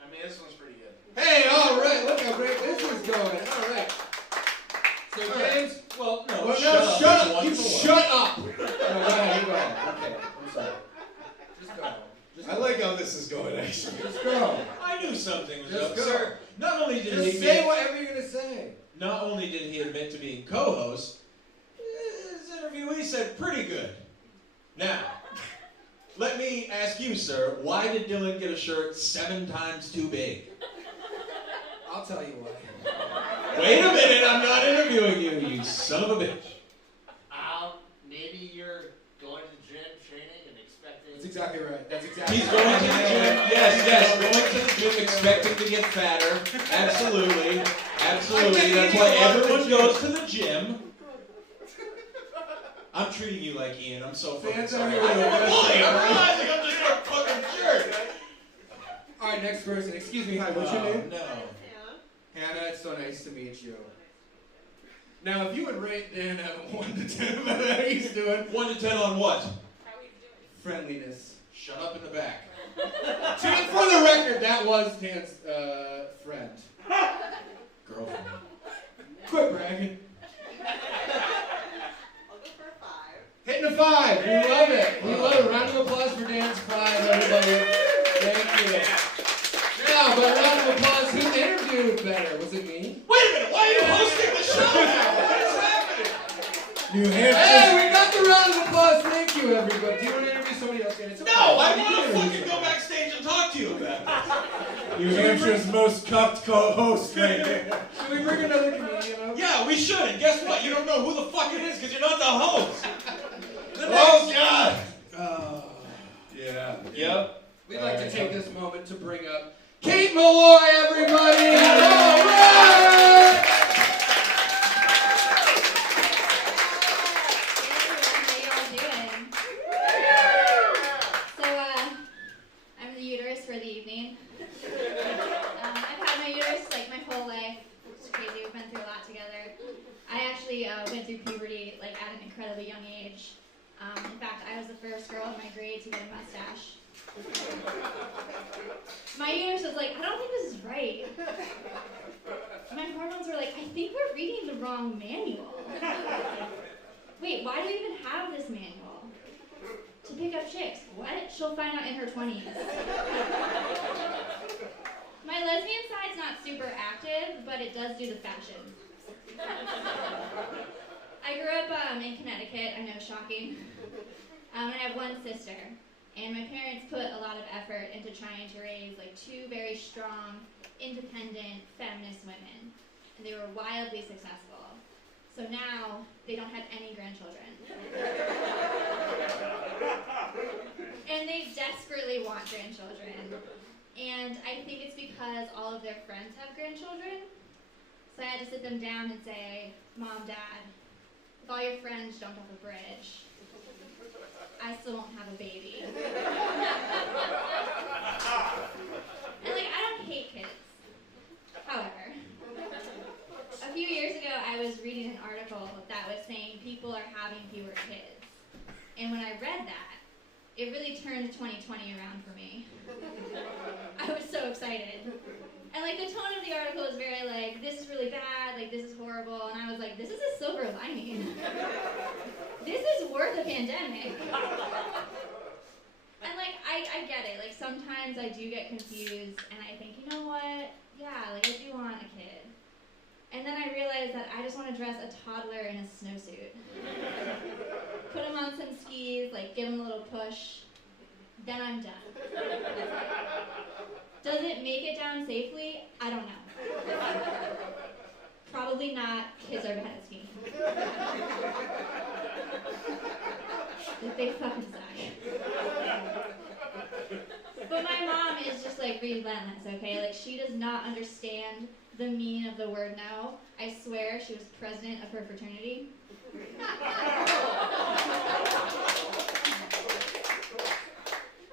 I mean, this one's pretty good. Hey, all right, look how great this is going. All right. So, James, Well, no, well, shut no, up. shut It's up. one You for one. shut up. No, go ahead, you go ahead. Okay, I'm sorry. Just go. Just I like how this is going, actually. Just go. I knew something was Just up, go. sir. Not only did Just he say admit, whatever you're gonna say. not only did he admit to being co-host, his interviewee said pretty good. Now, let me ask you, sir, why did Dylan get a shirt 7 times too big? I'll tell you why. Wait a minute, I'm not interviewing you, you son of a bitch. Maybe you're going to the gym, training, and expecting. That's exactly right. That's exactly He's right. going to the gym. Yes, going to the gym expecting to get fatter. Absolutely. Absolutely. That's why everyone goes to the gym. I'm treating you like Ian. I'm so fucking Fans sorry. are I'm here. a bully. I'm realizing I'm just a fucking jerk. All right, next person. Excuse me. Hi, what's your name? No. Hannah, it's so nice to meet you. Now, if you would rate Dan a 1 to 10 about how he's doing. 1 to 10 on what? How he's doing. Friendliness. Shut up in the back. For the record, that was Dan's friend. Girlfriend. Quit bragging. I'll go for a 5. Hitting a 5. We love it. We love it. Round of applause for Dan's 5, everybody. Thank you. Now, by round of applause, who interviewed better? Was it me? Wait a minute, why are you hosting the show now? What is happening? New Hampshire. Hey, we got the round of applause. Thank you, everybody. Do you want to interview somebody else? Dan? It's okay. No, I want to fucking go backstage and talk to you about New Hampshire's most cucked co-host right here. Should we bring another comedian up? this. Yeah, we should. And guess what? You don't know who the fuck it is because you're not the host. Oh, God. Yeah. Yep. We'd like to take this moment to bring up Kate Molloy, everybody! All right! How y'all doing? So, I'm the uterus for the evening. I've had my uterus like my whole life. It's crazy. We've been through a lot together. I actually went through puberty like at an incredibly young age. In fact, I was the first girl in my grade to get a mustache. My uterus was like, I don't think this is right. My hormones were like, I think we're reading the wrong manual. Wait, why do we even have this manual? To pick up chicks. What? She'll find out in her 20s. My lesbian side's not super active, but it does do the fashion. I grew up in Connecticut. I know, shocking. I have one sister. And my parents put a lot of effort into trying to raise like 2 very strong, independent, feminist women. And they were wildly successful. So now they don't have any grandchildren. And they desperately want grandchildren. And I think it's because all of their friends have grandchildren. So I had to sit them down and say, Mom, Dad, if all your friends jump off a bridge, I still won't have a baby. And like, I don't hate kids. However, a few years ago, I was reading an article that was saying people are having fewer kids. And when I read that, it really turned 2020 around for me. I was so excited. And like, the tone of the article was very like, this is really bad, like, this is horrible. And I was like, this is a silver lining. This is worth a pandemic. And like, I get it. Like, sometimes I do get confused and I think, you know what? Yeah, like, I do want a kid. And then I realized that I just want to dress a toddler in a snowsuit. Put him on some skis, like, give him a little push. Then I'm done. Does it make it down safely? I don't know. Probably not. Kids are bad at skiing. Like, they fucking suck. But my mom is just like relentless, okay? Like, she does not understand the meaning of the word no. I swear she was president of her fraternity.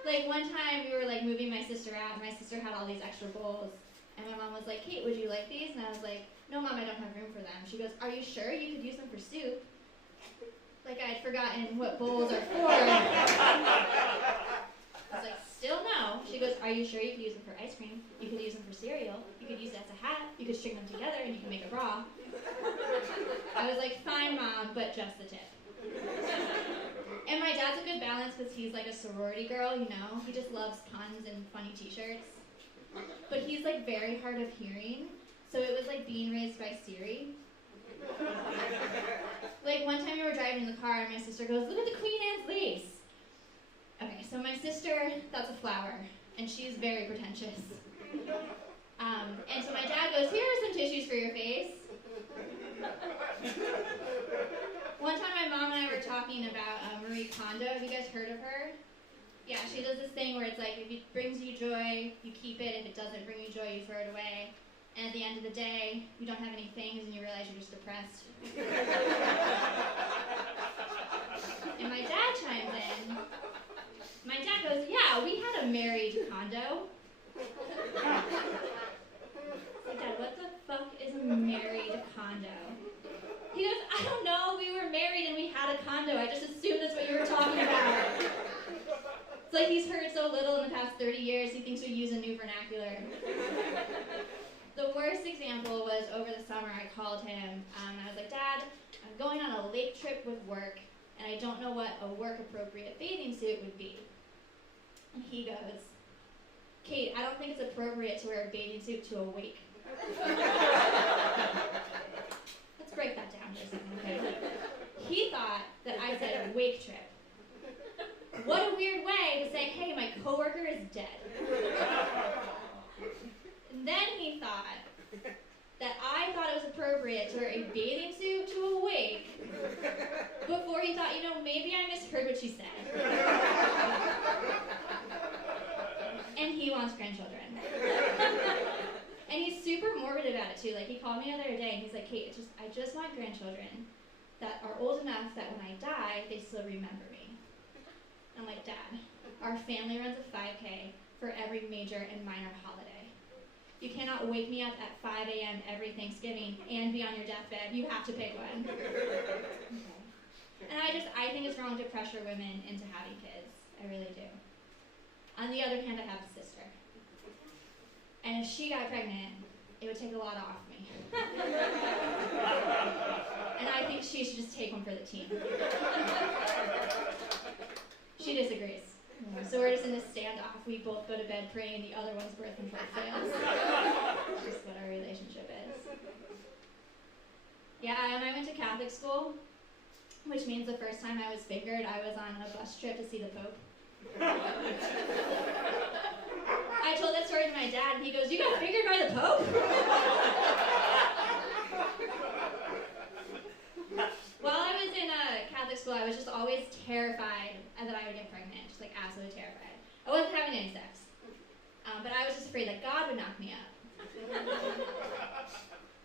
Like, one time we were like moving my sister out, and my sister had all these extra bowls. And my mom was like, Kate, would you like these? And I was like, no, Mom, I don't have room for them. She goes, are you sure? You could use them for soup. Like, I had forgotten what bowls are for. I was like, still no. She goes, are you sure you could use them for ice cream? You could use them for cereal. You could use it as a hat. You could string them together and you can make a bra. I was like, fine, Mom, but just the tip. And my dad's a good balance because he's like a sorority girl, you know? He just loves puns and funny t-shirts. But he's like very hard of hearing, so it was like being raised by Siri. Like, one time we were driving in the car and my sister goes, look at the Queen Anne's lace. Okay, so my sister, that's a flower, and she's very pretentious. And so my dad goes, here are some tissues for your face. One time my mom and I were talking about Marie Kondo. Have you guys heard of her? Yeah, she does this thing where it's like, if it brings you joy, you keep it. If it doesn't bring you joy, you throw it away. And at the end of the day, you don't have any things and you realize you're just depressed. And my dad chimes in. My dad goes, yeah, we had a married condo. Like, Dad, what the fuck grandmother. The worst example was over the summer. I called him and I was like, Dad, I'm going on a lake trip with work and I don't know what a work-appropriate bathing suit would be. And he goes, Kate, I don't think it's appropriate to wear a bathing suit to a wake. Let's break that down for a second, okay? He thought that I said wake trip. What a weird way to say, hey, my coworker is dead. And then he thought that I thought it was appropriate to wear a bathing suit to a wake before he thought, maybe I misheard what she said. And he wants grandchildren. And he's super morbid about it too. Like, he called me the other day and he's like, Kate, I just want grandchildren that are old enough that when I die, they still remember me. I'm like, Dad, our family runs a 5K for every major and minor holiday. You cannot wake me up at 5 a.m. every Thanksgiving and be on your deathbed. You have to pick one. Okay. And I think it's wrong to pressure women into having kids. I really do. On the other hand, I have a sister. And if she got pregnant, it would take a lot off me. And I think she should just take one for the team. She disagrees. So we're just in this standoff. We both go to bed praying the other one's birth control fails. That's just what our relationship is. Yeah, I went to Catholic school, which means the first time I was fingered, I was on a bus trip to see the Pope. I told that story to my dad, and he goes, you got fingered by the Pope? While I was in Catholic school, I was just always terrified that I would get pregnant, just like absolutely terrified. I wasn't having any sex, but I was just afraid that God would knock me up.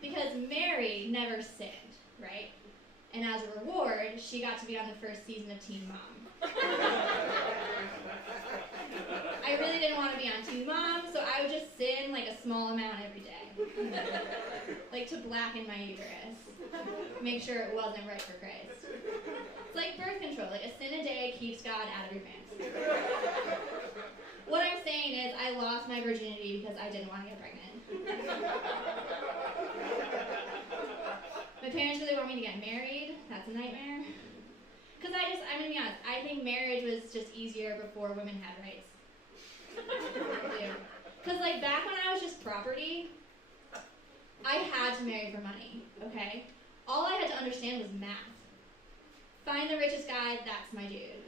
Because Mary never sinned, right? And as a reward, she got to be on the first season of Teen Mom. I really didn't want to be on Teen Mom, so I would just sin like a small amount every day. Like to blacken my uterus. Make sure it wasn't right for Christ. It's like birth control, like a sin a day keeps God out of your pants. What I'm saying is I lost my virginity because I didn't want to get pregnant. My parents really want me to get married. That's a nightmare. Because I'm going to be honest, I think marriage was just easier before women had rights. Because like back when I was just property, I had to marry for money, okay? All I had to understand was math. Find the richest guy, that's my dude.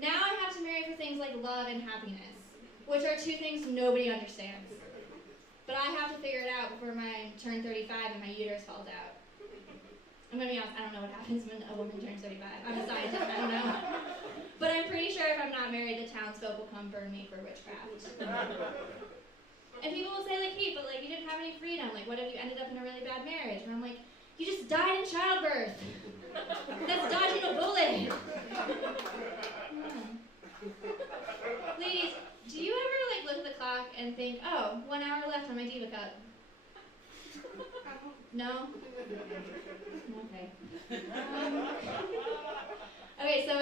Now I have to marry for things like love and happiness, which are two things nobody understands. But I have to figure it out before I turn 35 and my uterus falls out. I'm going to be honest, I don't know what happens when a woman turns 35. I'm a scientist, I don't know. But I'm pretty sure if I'm not married, the townsfolk will come burn me for witchcraft. And people will say, like, hey, but, like, you didn't have any freedom. Like, what if you ended up in a really bad marriage? And I'm like, you just died in childbirth. That's dodging a bullet. Ladies, do you ever, like, look at the clock and think, oh, 1 hour left on my Diva Cup? No? Okay. Okay, so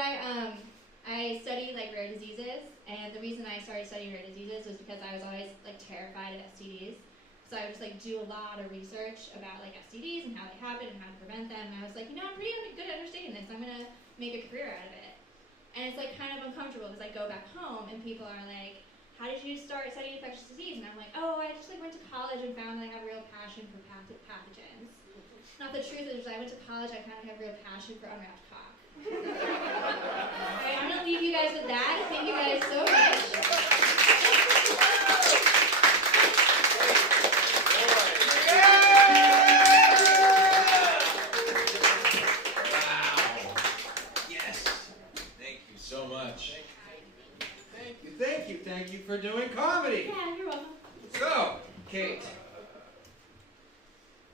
I studied like rare diseases, and the reason I started studying rare diseases was because I was always like terrified of STDs. So I would just like do a lot of research about like STDs and how they happen and how to prevent them. And I was like, I'm pretty good at understanding this. I'm gonna make a career out of it. And it's like kind of uncomfortable because I go back home and people are like, how did you start studying infectious disease? And I'm like, oh, I just like went to college and found that I have a real passion for pathogens. Not the truth is, I went to college, I kind of have a real passion for unwrapped cock. Alright, I'm gonna leave you guys with that. Thank you guys so much. Wow. Yes. Thank you so much. Thank you for doing comedy. Yeah, you're welcome. So, Kate,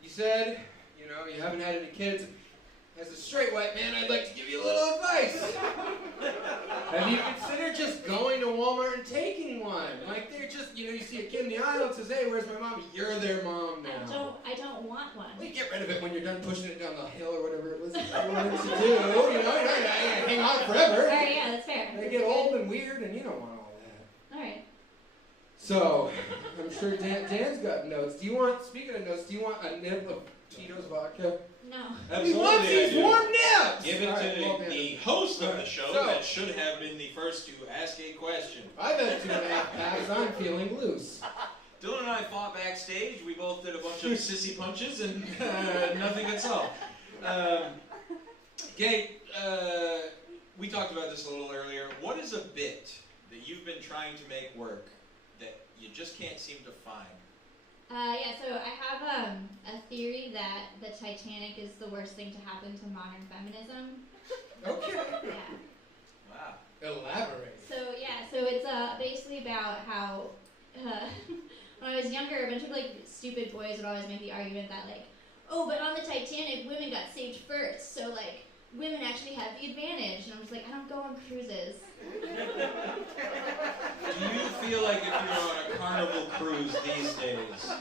you said, you haven't had any kids. As a straight white man, I'd like to give you a little advice. Have you considered just going to Walmart and taking one? Like, they're just, you see a kid in the aisle and says, hey, where's my mom? You're their mom now. I don't want one. Well, you get rid of it when you're done pushing it down the hill or whatever it was that you wanted to do. You're not going to hang on forever. Alright, yeah, that's fair. They get old and weird, and you don't want all that. Alright. So, I'm sure Dan's got notes. Speaking of notes, do you want a nip of Tito's vodka? No. He wants these warm nips! Give it to the host of the show So- that should have been the first to ask a question. I've had 2.5 packs. I'm feeling loose. Dylan and I fought backstage. We both did a bunch of sissy punches and nothing got solved. Kate, we talked about this a little earlier. What is a bit that you've been trying to make work that you just can't seem to find? Yeah, so I have a theory that the Titanic is the worst thing to happen to modern feminism. Okay. Yeah. Wow. Elaborate. So it's basically about how when I was younger, a bunch of like stupid boys would always make the argument that like, oh, but on the Titanic, women got saved first, so like women actually have the advantage. And I'm just like, I don't go on cruises. Do you feel like if you're on a Carnival cruise these days,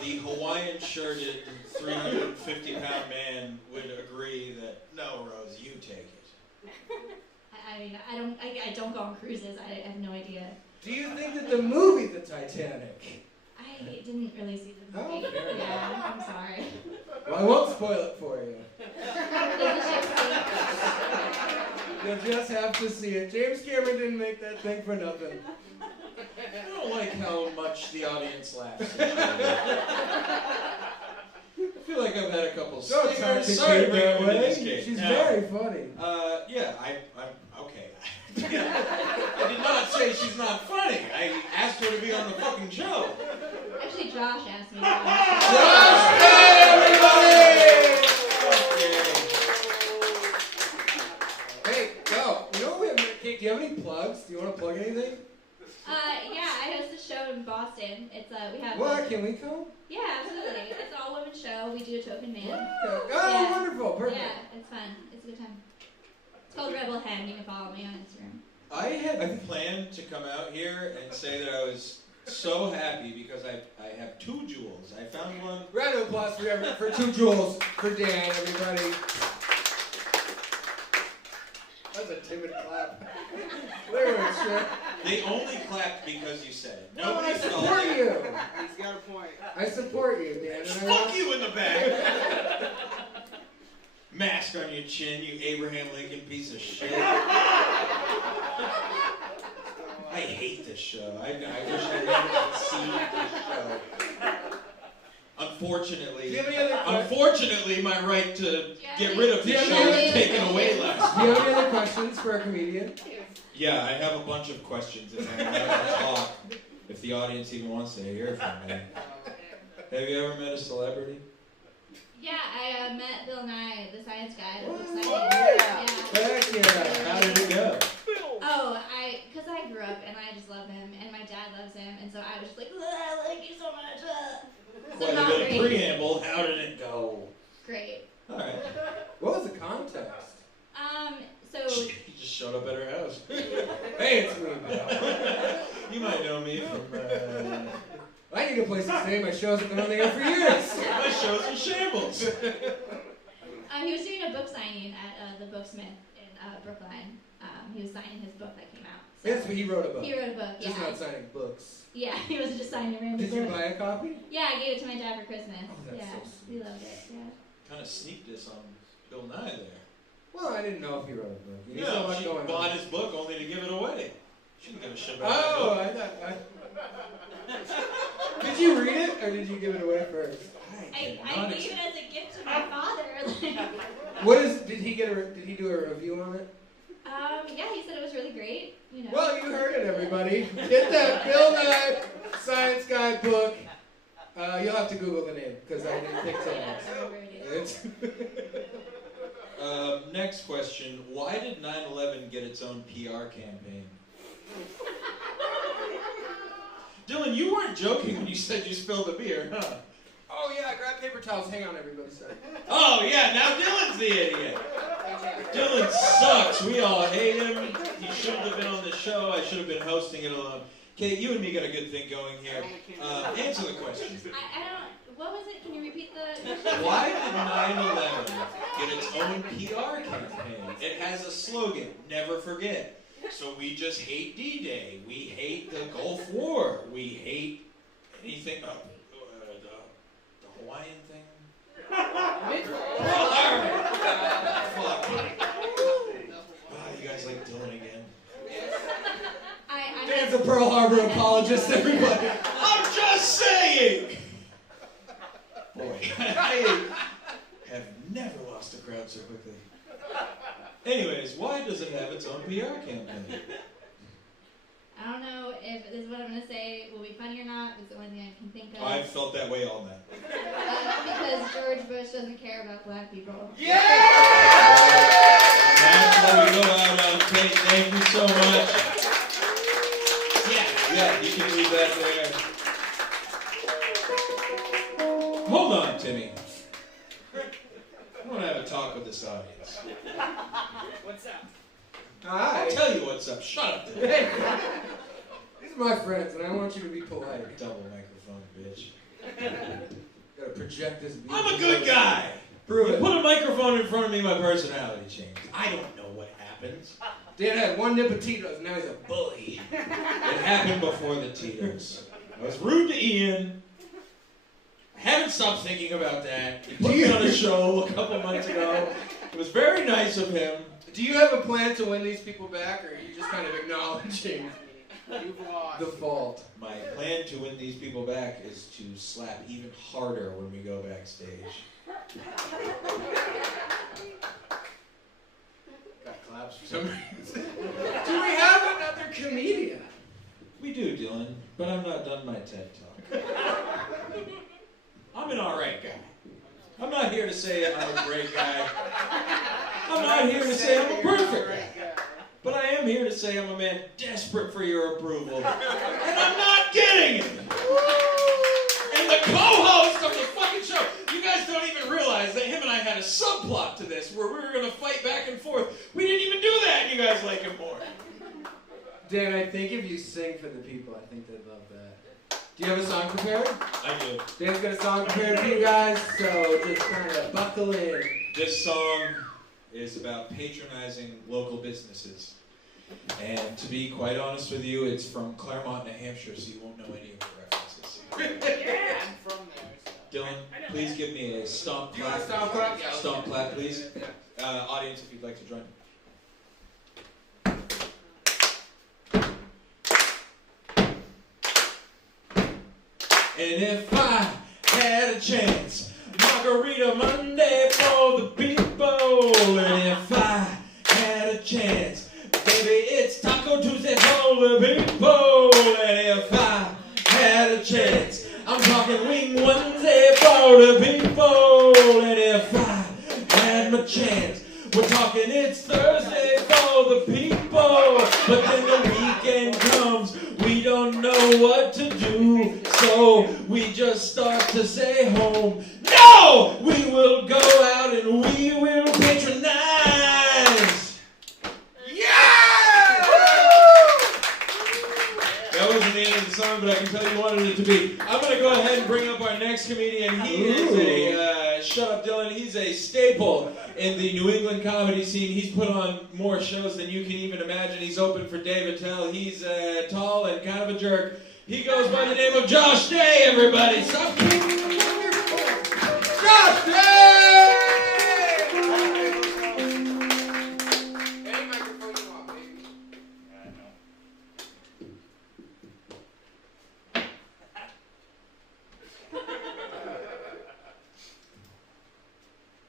the Hawaiian-shirted 350-pound man would agree that, no, Rose, you take it? I mean, I don't go on cruises. I have no idea. Do you think that the movie The Titanic? I didn't really see the Oh, movie. fair enough. Yeah, I'm sorry. Well, I won't spoil it for you. Is the ship You'll just have to see it. James Cameron didn't make that thing for nothing. I don't like how much the audience laughs. I feel like I've had a couple Don't talk stingers. to Sorry to Kate bring that you into way. this case. She's Now, very funny. yeah, I'm okay. I did not say she's not funny. I asked her to be on the fucking show. Actually, Josh asked me. Josh, everybody! Hey, go. You know what we have? Kate, do you have any plugs? Do you want to plug anything? Yeah, I host a show in Boston. It's we have. What? Can we come? Yeah, absolutely. It's an all-women show. We do a token man. Okay. Oh, Yeah. wonderful. Perfect. Yeah, it's fun. It's a good time. It's called Rebel Hen. You can follow me on Instagram. I had planned to come out here and say that I was so happy because I have 2 jewels. I found one. Round of applause for 2 jewels for Dan, everybody. That was a timid clap. There was shit. They only clapped because you said it. No, Nobody I felt support it. you. He's got a point. I support you, Dan. And Fuck you in the back. Mask on your chin, you Abraham Lincoln piece of shit. I hate this show. I wish I never seen this show. Do you have any other questions? Unfortunately, my right to get rid of Do you this have show any is other- taken away last Do you have any other questions for a comedian? Yeah, I have a bunch of questions if I'm allowed to talk, if the audience even wants to hear from me. Have you ever met a celebrity? Yeah, I met Bill Nye, the science guy. That looks What? exciting. Yeah. Yeah. Heck yeah. How did it go? Oh, because I grew up and I just love him, and my dad loves him, and so I was just like, I like you so much. So Quite a not bit of great. preamble. How did it go? Great. All right. What was the context? So She just showed up at her house. Hey, it's me, Bill. You might know me from I need a place to stay. My shows have been on the air for years. my shows in shambles. he was doing a book signing at the Booksmith in Brookline. He was signing his book that came out. So Yes, but he wrote a book. he wrote a book. Just Yeah. not signing books. Yeah, he was just signing a random Did you book. buy a copy? Yeah, I gave it to my dad for Christmas. Oh, that's yeah, so sweet. he loved it. Yeah. Kind of sneaked this on Bill Nye there. Well, I didn't know if he wrote a book. He No, much she going bought on. his book only to give it away. She didn't give a shit about Oh, that book. I thought. Did you read it or did you give it away first? I gave it as a gift to my father. What is? Did he do a review on it? Yeah, he said it was really great. You know. Well, you heard it, everybody. Get that Bill Nye Science Guy book. You'll have to Google the name because I didn't pick Yeah, I it. remember it. Next question. Why did 9/11 get its own PR campaign? Dylan, you weren't joking when you said you spilled the beer, huh? Oh yeah, grab paper towels. Hang on, everybody. Sorry. Oh, yeah, now Dylan's the idiot. Dylan sucks. We all hate him. He shouldn't have been on the show. I should have been hosting it alone. Kate, you and me got a good thing going here. Answer the question. I don't. What was it? Can you repeat the? Why did 9/11 get its own PR campaign? It has a slogan, never forget. So we just hate D-Day. We hate the Gulf War. We hate anything. The Hawaiian thing. Fuck. You guys like Dylan again? Dan's a Pearl Harbor apologist, everybody. I'm just saying! Boy, I have never lost a crowd so quickly. Anyways, why does it have its own PR campaign? I don't know if this is what I'm going to say will be funny or not. It's the only thing I can think of. I've felt that way all night. Because George Bush doesn't care about black people. Yeah! That's what we go out on. Kate, thank you so much. Yeah, you can read that there. Hold on, Timmy. I want to have a talk with this audience. What's up? Hi. I'll tell you what's up. Shut up, Timmy. Hey. These are my friends, and I want you to be polite. Double microphone, bitch. Gotta project this. I'm a good guy. Prove You it. put a microphone in front of me, my personality changes. I don't know what happens. Dan had one nip of Tito's, and now he's a bully. It happened before the Tito's. I was rude to Ian. I haven't stopped thinking about that. He put me on a show a couple months ago. It was very nice of him. Do you have a plan to win these people back, or are you just kind of acknowledging You've lost. the fault? My plan to win these people back is to slap even harder when we go backstage. Got claps for some reason. Do we have another comedian? We do, Dylan, but I'm not done my TED Talk. I'm an alright guy. I'm not here to say I'm a great guy. I'm not here to say I'm a perfect guy. But I am here to say I'm a man desperate for your approval. And I'm not getting it! And the co-host of the fucking show, you guys don't even realize that him and I had a subplot to this where we were going to fight back and forth. We didn't even do that, and you guys like him more. Dan, I think if you sing for the people, I think they'd love that. Do you have a song prepared? I do. Dan's got a song prepared for you guys, so just kind of buckle in. This song is about patronizing local businesses. And to be quite honest with you, it's from Claremont, New Hampshire, so you won't know any of the references. Yeah, I'm from there. So. Dylan, please give me a stomp Do you want clap. a stomp clap? Yeah. Stomp clap, please. Audience, if you'd like to join. And if I had a chance, Margarita Monday for the people. And if I had a chance, baby, it's Taco Tuesday for the people. And if I had a chance, I'm talking Wing Wednesday for the people. And if I had my chance, we're talking it's Thursday for the people. But then the weekend comes, we don't know what to do. So we just start to say home. No! We will go out and we will patronize. Yeah! That wasn't the end of the song, but I can tell you wanted it to be. I'm going to go ahead and bring up our next comedian. He is a, shut up Dylan, he's a staple in the New England comedy scene. He's put on more shows than you can even imagine. He's opened for Dave Attell. He's tall and kind of a jerk. He goes by the name of Josh Day, everybody. Stop. Josh Day! Any microphone you want, baby.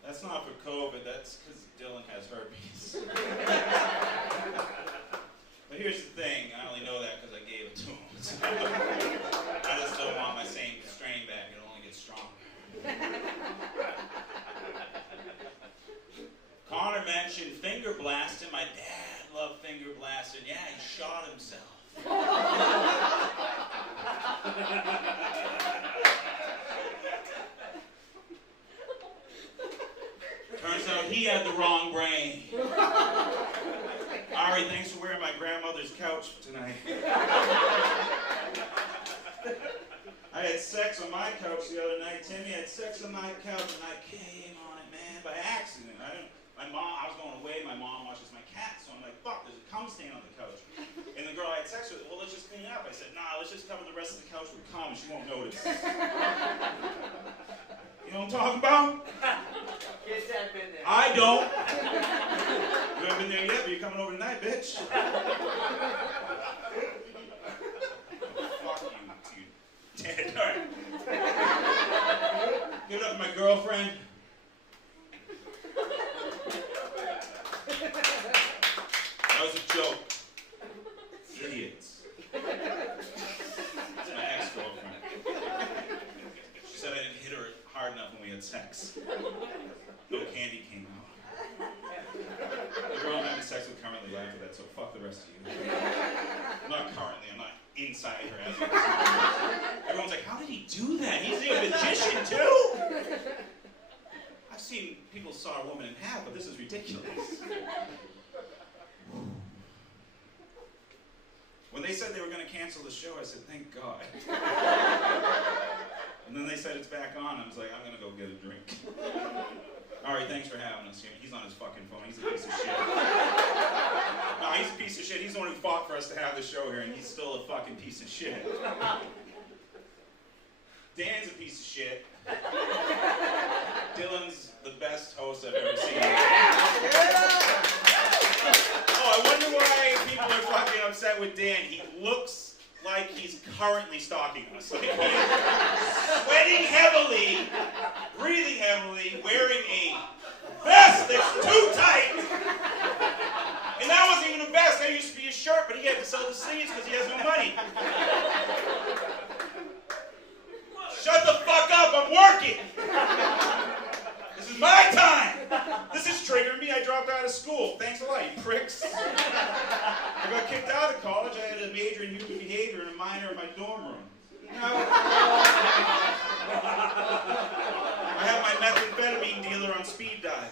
That's not for COVID, that's because Dylan has herpes. But here's the thing, I only know that because I gave it to him. I just don't want my same strain back, it'll only get stronger. Connor mentioned finger blasting. My dad loved finger blasting. Yeah, he shot himself. Turns out he had the wrong brain. Ari, thanks for wearing my grandmother's couch tonight. I had sex on my couch the other night. Timmy had sex on my couch and I came on it, man, by accident. I was going away, my mom watches my cat, so I'm like, fuck, there's a cum stain on the couch. And the girl I had sex with, well, let's just clean it up. I said, nah, let's just cover the rest of the couch with cum and she won't notice. You know what I'm talking about? Kids have been there. I don't. You haven't been there yet, but you're coming over tonight, bitch. Fuck you, dead. All right. Give it up for my girlfriend. That was a joke. Idiots. That's my ex-girlfriend. She said I didn't hit her hard enough when we had sex. No candy came out. The girl I'm having sex with currently laughed at that, so fuck the rest of you. Not currently, I'm not inside her ass. Everyone's like, how did he do that? He's a magician too? I've seen people saw a woman in half, but this is ridiculous. When they said they were going to cancel the show, I said, thank God. And then they said it's back on. I was like, I'm going to go get a drink. Ari, thanks for having us here. He's on his fucking phone. He's a piece of shit. No, he's a piece of shit. He's the one who fought for us to have the show here, and he's still a fucking piece of shit. Dan's a piece of shit. Dylan's the best host I've ever seen. Oh, I wonder why people are fucking upset with Dan. He looks like he's currently stalking us. Like, he's sweating heavily, breathing heavily, wearing a vest that's too tight. And that wasn't even a vest. That used to be a shirt, but he had to sell the sleeves because he has no money. Shut the fuck up, I'm working! This is my time! This is triggering me, I dropped out of school. Thanks a lot, you pricks. I got kicked out of college, I had a major in human behavior and a minor in my dorm room. Now, I have my methamphetamine dealer on speed dial.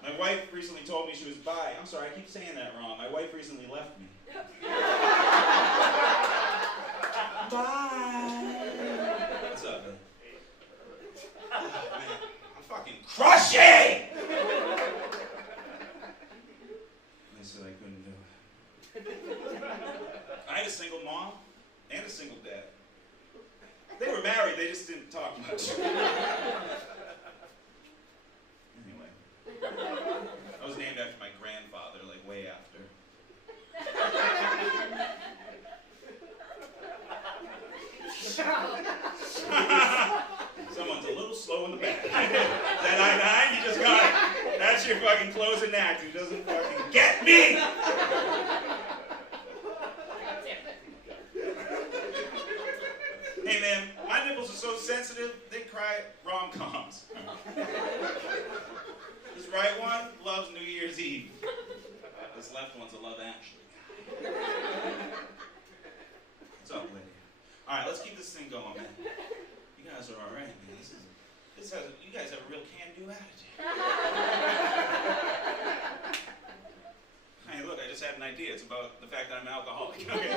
My wife recently told me she was bi. I'm sorry, I keep saying that wrong. My wife recently left me. Bye. What's up, man? Oh, man, I'm fucking crushing! I said I couldn't do it. I had a single mom and a single dad. They were married, they just didn't talk much. Anyway. I was named after my grandfather, like way after. Someone's a little slow in the back. That Eyenine, you just got it. That's your fucking closing act who doesn't fucking get me! Hey man, my nipples are so sensitive, they cry rom-coms. This right one loves New Year's Eve. This left one's a love Actually. What's up, lady? Alright, let's keep this thing going, man. You guys are alright, man. You guys have a real can-do attitude. Hey, look, I just had an idea. It's about the fact that I'm an alcoholic. Okay.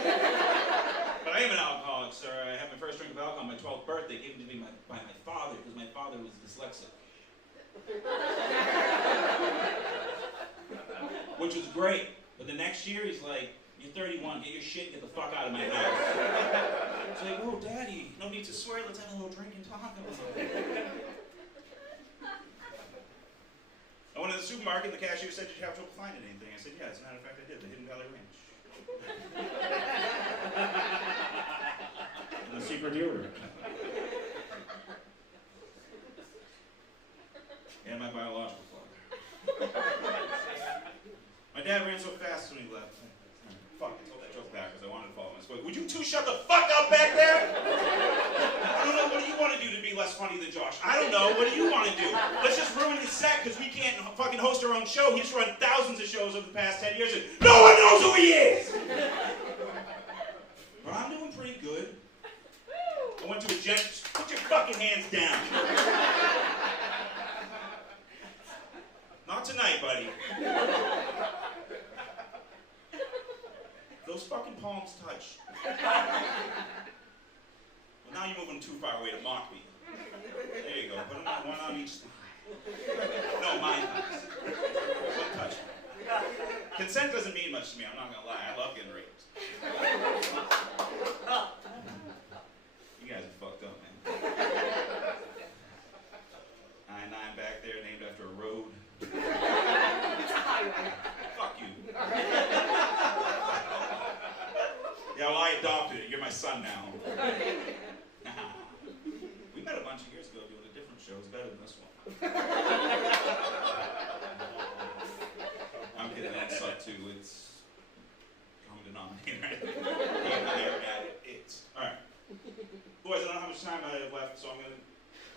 But I am an alcoholic, sir. I had my first drink of alcohol on my 12th birthday, given to me by my father, because my father was dyslexic. Which was great. But the next year, he's like, you're 31, get your shit, get the fuck out of my house. It's like, oh, Daddy, no need to swear, let's have a little drink and talk about it. I went to the supermarket, and the cashier said, did you have trouble finding anything? I said, yeah, as a matter of fact, I did, the Hidden Valley Ranch. And the secret deodorant. And my biological father. My dad ran so fast when he left. Fuck, I told that joke back because I wanted to follow my sport. Would you two shut the fuck up back there? I don't know, what do you want to do to be less funny than Josh? I don't know, what do you want to do? Let's just ruin his set because we can't fucking host our own show. He's run thousands of shows over the past 10 years and no one knows who he is! But I'm doing pretty good. I went to a gent. Put your fucking hands down. Not tonight, buddy. Those fucking palms touch. Well, now you're moving too far away to mock me. There you go. Put them on one on each side. No, mine. touch me. Consent doesn't mean much to me, I'm not gonna lie. I love getting raped. You guys are fucked up, man. Eyenine back there named after a road. It's a highway. Fuck you. Yeah, well, I adopted it. You're my son now. We met a bunch of years ago doing a different show. It's better than this one. I'm kidding. That sucked too. It's common denominator. You and I are at it. All right. Boys, I don't know how much time I have left, so I'm going to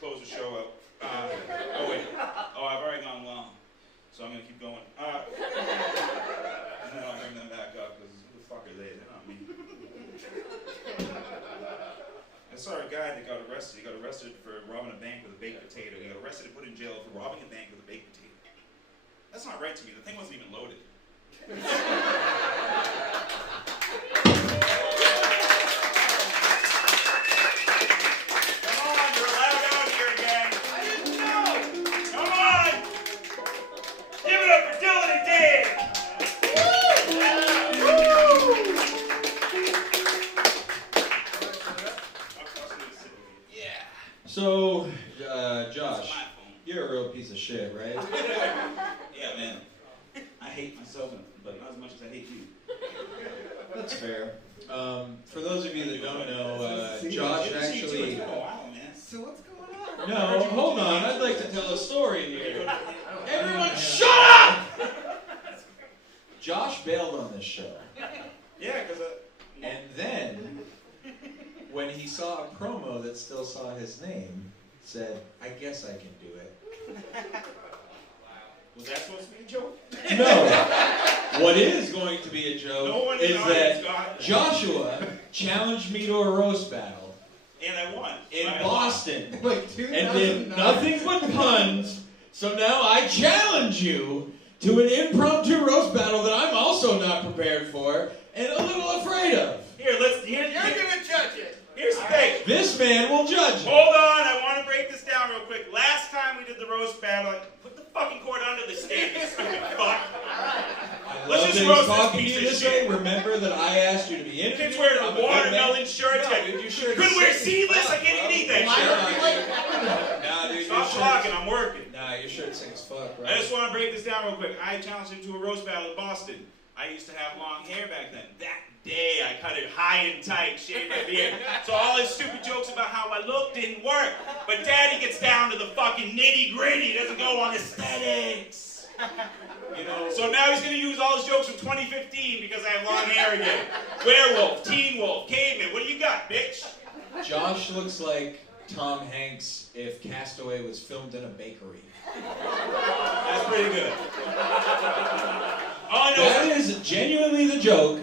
close the show out. Oh, wait. Oh, I've already gone long. So I'm going to keep going. And then I'll bring them back up, because who the fuck are they? They're not me. I saw a guy that got arrested. He got arrested for robbing a bank with a baked potato. He got arrested and put in jail for robbing a bank with a baked potato. That's not right to me. The thing wasn't even loaded. Come on, you're allowed out here again. I didn't know. Come on. Give it up for Dylan and Dave. Yeah. So, Josh, you're a real piece of shit, right? Yeah, man. I hate myself, but not as much as I hate you. That's fair. For those of you that don't know, Josh actually... So what's going on? No, hold on. I'd like to tell a story here. Everyone, shut up! Josh bailed on this show. Yeah, because And then, when he saw a promo that still saw his name, said, I guess I can do it. was that supposed to be a joke? No. What is going to be a joke No one in is the audience that got that. Joshua challenged me to a roast battle And I won. in I Boston Like and did 2009. nothing but puns. So now I challenge you to an impromptu roast battle that I'm also not prepared for and a little afraid of. Here, You're gonna judge it. here's the thing. This man will judge it. Hold on, I want to break this down real quick. Last time we did the roast battle, I put the fucking cord under the stand, you stupid fuck. I Let's love just that roast he's talking to this you piece of this shit. way. Remember that I asked you to be You interviewed. kids wearing I'm a good man. watermelon shirt. No, dude, your shirt Couldn't is wear sick as seamless. I fuck, can't bro. even eat that Why shit. don't you like Nah, dude, your Stop shirt's- talking, I'm working. Nah, your shirt's sick as fuck, bro. I just want to break this down real quick. I challenged him to a roast battle in Boston. I used to have long hair back then. That day, I cut it high and tight, shaved my beard. So all his stupid jokes about how I look didn't work. But Daddy gets down to the fucking nitty gritty. He doesn't go on aesthetics. You know, So now he's going to use all his jokes from 2015 because I have long hair again. Werewolf, Teen Wolf, Caveman. What do you got, bitch? Josh looks like Tom Hanks if Castaway was filmed in a bakery. That's pretty good. All I know That is genuinely the joke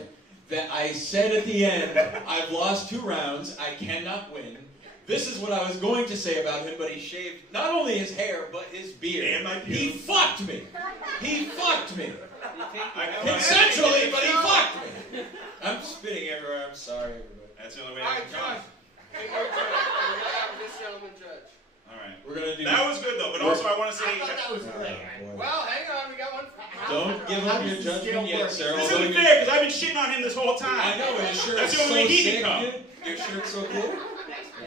that I said at the end. I've lost 2 rounds. I cannot win. This is what I was going to say about him, but he shaved not only his hair, but his beard. And my pubes. He fucked me. He fucked me. Consensually, Consensually, but he fucked me. I'm spitting everywhere. I'm sorry, everybody. That's the only way All I right, can come. Josh. Hey, your turn. We're gonna have this gentleman judge. All right. We're gonna do. That was good though, but also I want to say. I thought that was Oh, great. boy. Well, hang on. We got one. Don't give How up your does the judgment scale yet, work? sir. This although isn't you- fair because I've been shitting on him this whole time. I know, his shirt That's is the only way so he sick, can come. dude. Your shirt's so cool.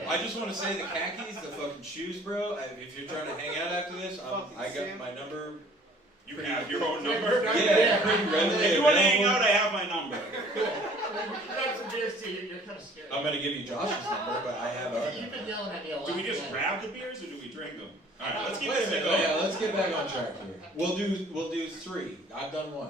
I just want to say the khakis, the fucking shoes, bro. If you're trying to hang out after this, I got my number. You have your own number. Yeah, pretty readily If you want to hang available. out, I have my number. Grab some beers too. You're kind of scared. I'm gonna give you Josh's number, but I have a. You've been yelling at me a lot. Do we just tonight. grab the beers or do we drink them? All right, let's keep Wait a this minute. going. Yeah, let's get back on track here. We'll do 3. I've done 1.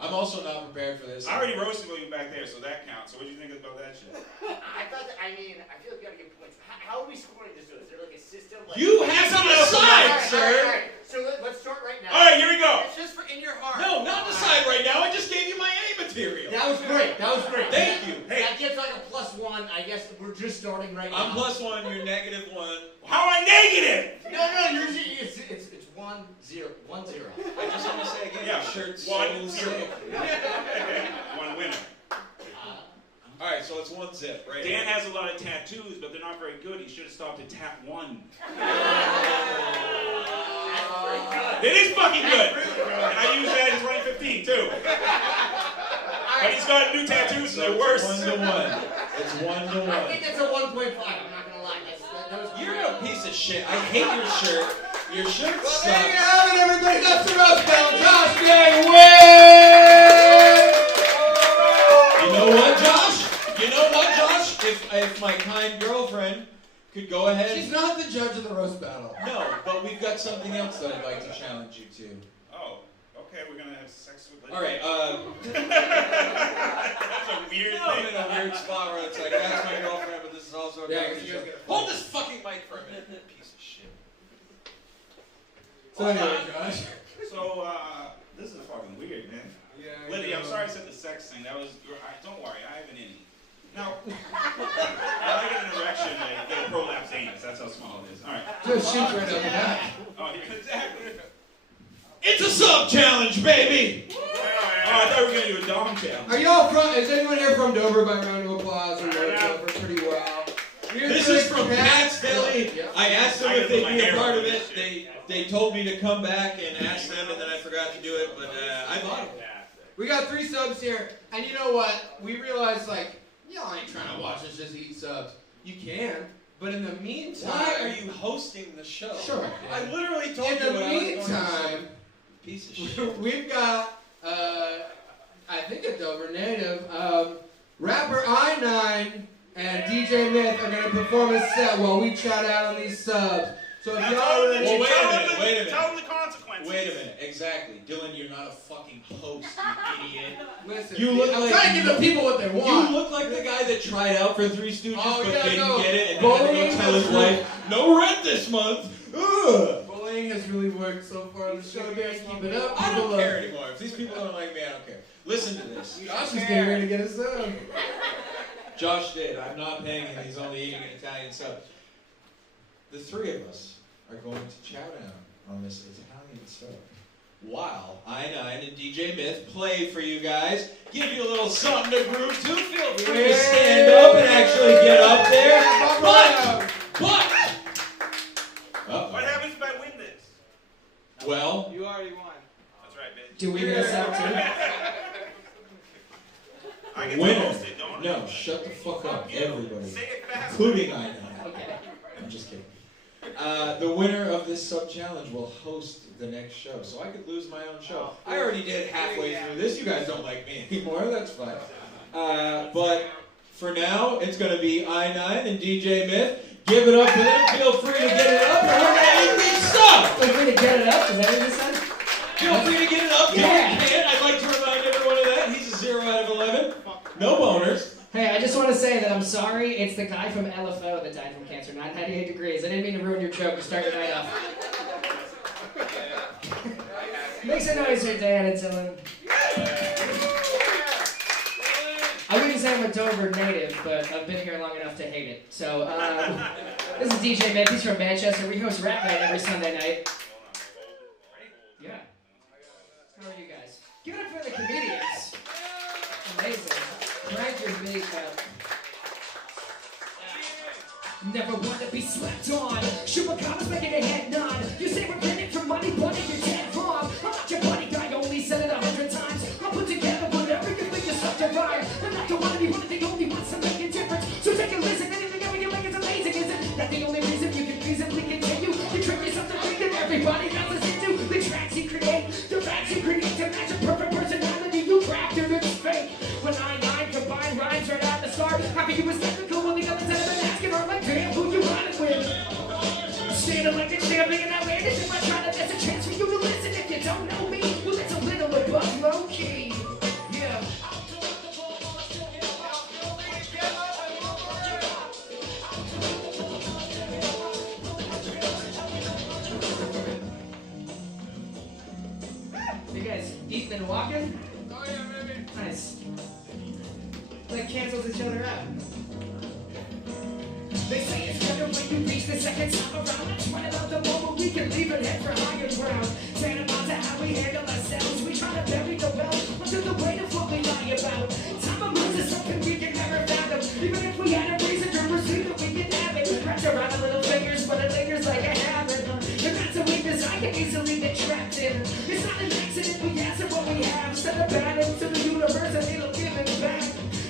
I'm also not prepared for this. I already roasted you back there, so that counts. So what do you think about that shit? I thought that, I mean, I feel like we gotta give points. How are we scoring this? Is there like a system? Like, You have to decide, sir. So let's start right now. All right, here we go. It's just for in your heart. No, not decide right now. I just gave you my A material. That was great. That was great. Thank you. Hey. That gets like a +1. I guess we're just starting right I'm now. +1. You're -1. How am I negative? No, yours it's 1-0. 1-0. I just want to say again, Yeah, your shirt's 1-0. so sick. One winner. All right, so it's 1 zip, right? Dan has a lot of tattoos, but they're not very good. He should have stopped at tap 1. That's It is fucking good. And I used that in 2015 too. But he's got new tattoos and they're worse. 1 to 1. It's 1 to 1. I think that's a 1.5. I'm not gonna lie. That was You're a piece of shit. I hate your shirt. Your shirt Well, sucks. there you have it, everybody. That's the roast battle. Josh Day wins! You know what, Josh? You know what, Josh? If my kind girlfriend could go ahead. She's not the judge of the roast battle. No, but we've got something else that I'd like to challenge you to. Oh, okay, we're gonna have sex with All right. That's a weird I'm thing. in a weird spot where it's like that's my girlfriend, but this is also a Yeah, comedy 'cause you show. guys gotta- Hold this fucking mic for a minute, piece of shit. So anyway, Josh. So, this is fucking weird, man. Yeah. Liddy, I'm sorry I said the sex thing. That was, don't worry, I have an innie. Now, when I get an erection, I get a prolapse anus. That's how small it is. All right. Just shoot right up the back. Oh, yeah, exactly. It's a sub challenge, baby. Oh, I thought we were gonna do a dom challenge. Are y'all from? Is anyone here from Dover? By round of applause, we know Dover pretty well. This is from Pat's Philly. Yeah. I asked them I if gotta they'd put my be a hair part on of this it. shit. They told me to come back and ask them, and then I forgot to do it. But I bought them. We got 3 subs here, and you know what? We realized like, y'all ain't trying to watch us just eat subs. You can, but in the meantime, Why are you hosting the show? Sure. I literally told In you the what I was going to say. meantime, Piece of shit. we've got I think a Dover native, rapper Eyenine and DJ Myth are gonna perform a set while we chat out on these subs. So if Now y'all tell ready, Well, wait a them minute, the- wait a minute. Tell them the consequences. Wait a minute, exactly. Dylan, you're not a fucking host, you idiot. listen, You look I'm like- trying to give the people what they You want. look like the guy that tried out for Three Stooges Oh, but yeah, didn't no. get it and then had to Bullying go tell his is wife, no rent this month. Ugh. Bullying has really worked so far on the show, guys. Keep it up. I People don't love care it. anymore. If these people don't like me, I don't care. Listen to this. Josh is getting ready to get a sub. Josh did. I'm not paying him. He's only eating an Italian sub. The 3 of us are going to chow down on this Italian sub while Eyenine and DJ Myth play for you guys. Give you a little something to groove to. Feel free to stand up and actually get up there. But What happens if I win this? well, You already won. That's right, bitch. Do we get a sub too? I get to winner. host it, don't I? No, shut the fuck up, You. everybody, Say it fast. including Eyenine. Okay. I'm just kidding. The winner of this sub challenge will host the next show, so I could lose my own show. I already did halfway through this. You guys don't like me anymore. That's fine. But for now, it's going to be Eyenine and DJ Myth. Give it up for them. Feel free to get it up, and we're going to eat these subs. Feel free to get it up. Is that what you said? Feel free to get it up. Yeah. If you can. I'd like to remind everyone of that. He's a 0 out of 11. No boners. Hey, I just want to say that I'm sorry. It's the guy from LFO that died from cancer, 98 degrees. I didn't mean to ruin your joke to start your night off. Make some noise here, Diana Dylan. I wouldn't say I'm a Dover native, but I've been here long enough to hate it. So, this is DJ Myth. He's from Manchester. We host Rap Night every Sunday night. Yeah. How are you guys? Give it up for the comedians. Amazing. Crank your big up. Never want to be slept on. Chupacabras making a head nod. You say we're getting for money, but you're dead wrong. I'm not your buddy guy, only said it 100 times. I'll put together whatever you think is such a rhyme. I'm not the one to be one of the only ones to make a difference. So take a listen, anything ever you like is amazing, isn't that the only reason you can feasibly continue? You trick yourself to think that everybody else is into the tracks you create, the raps you create to match a perfect personality you crafted. It's fake. When I combine rhymes right out the start, happy you was technical on the other side of the basket, or like damn who you running with. Standing like a champion and outlandish if I try to, that's a chance for you to listen. If you don't know me, well it's a little above low key. Yeah. You guys eating and walking? Oh yeah, baby. Nice. That cancels each other out. They say it's better when you reach the second time around. Let's run it out the moment we can leave it head for higher ground. Tantamount to how we handle ourselves. We try to bury the well under the weight of what we lie about. Time of moves is something we can never fathom. Even if we had a reason to perceive that we can have it. Wrapped around our little fingers, but it lingers like a habit. If that's a weakness I can easily of what we have. Send it back into the universe and it'll give it back.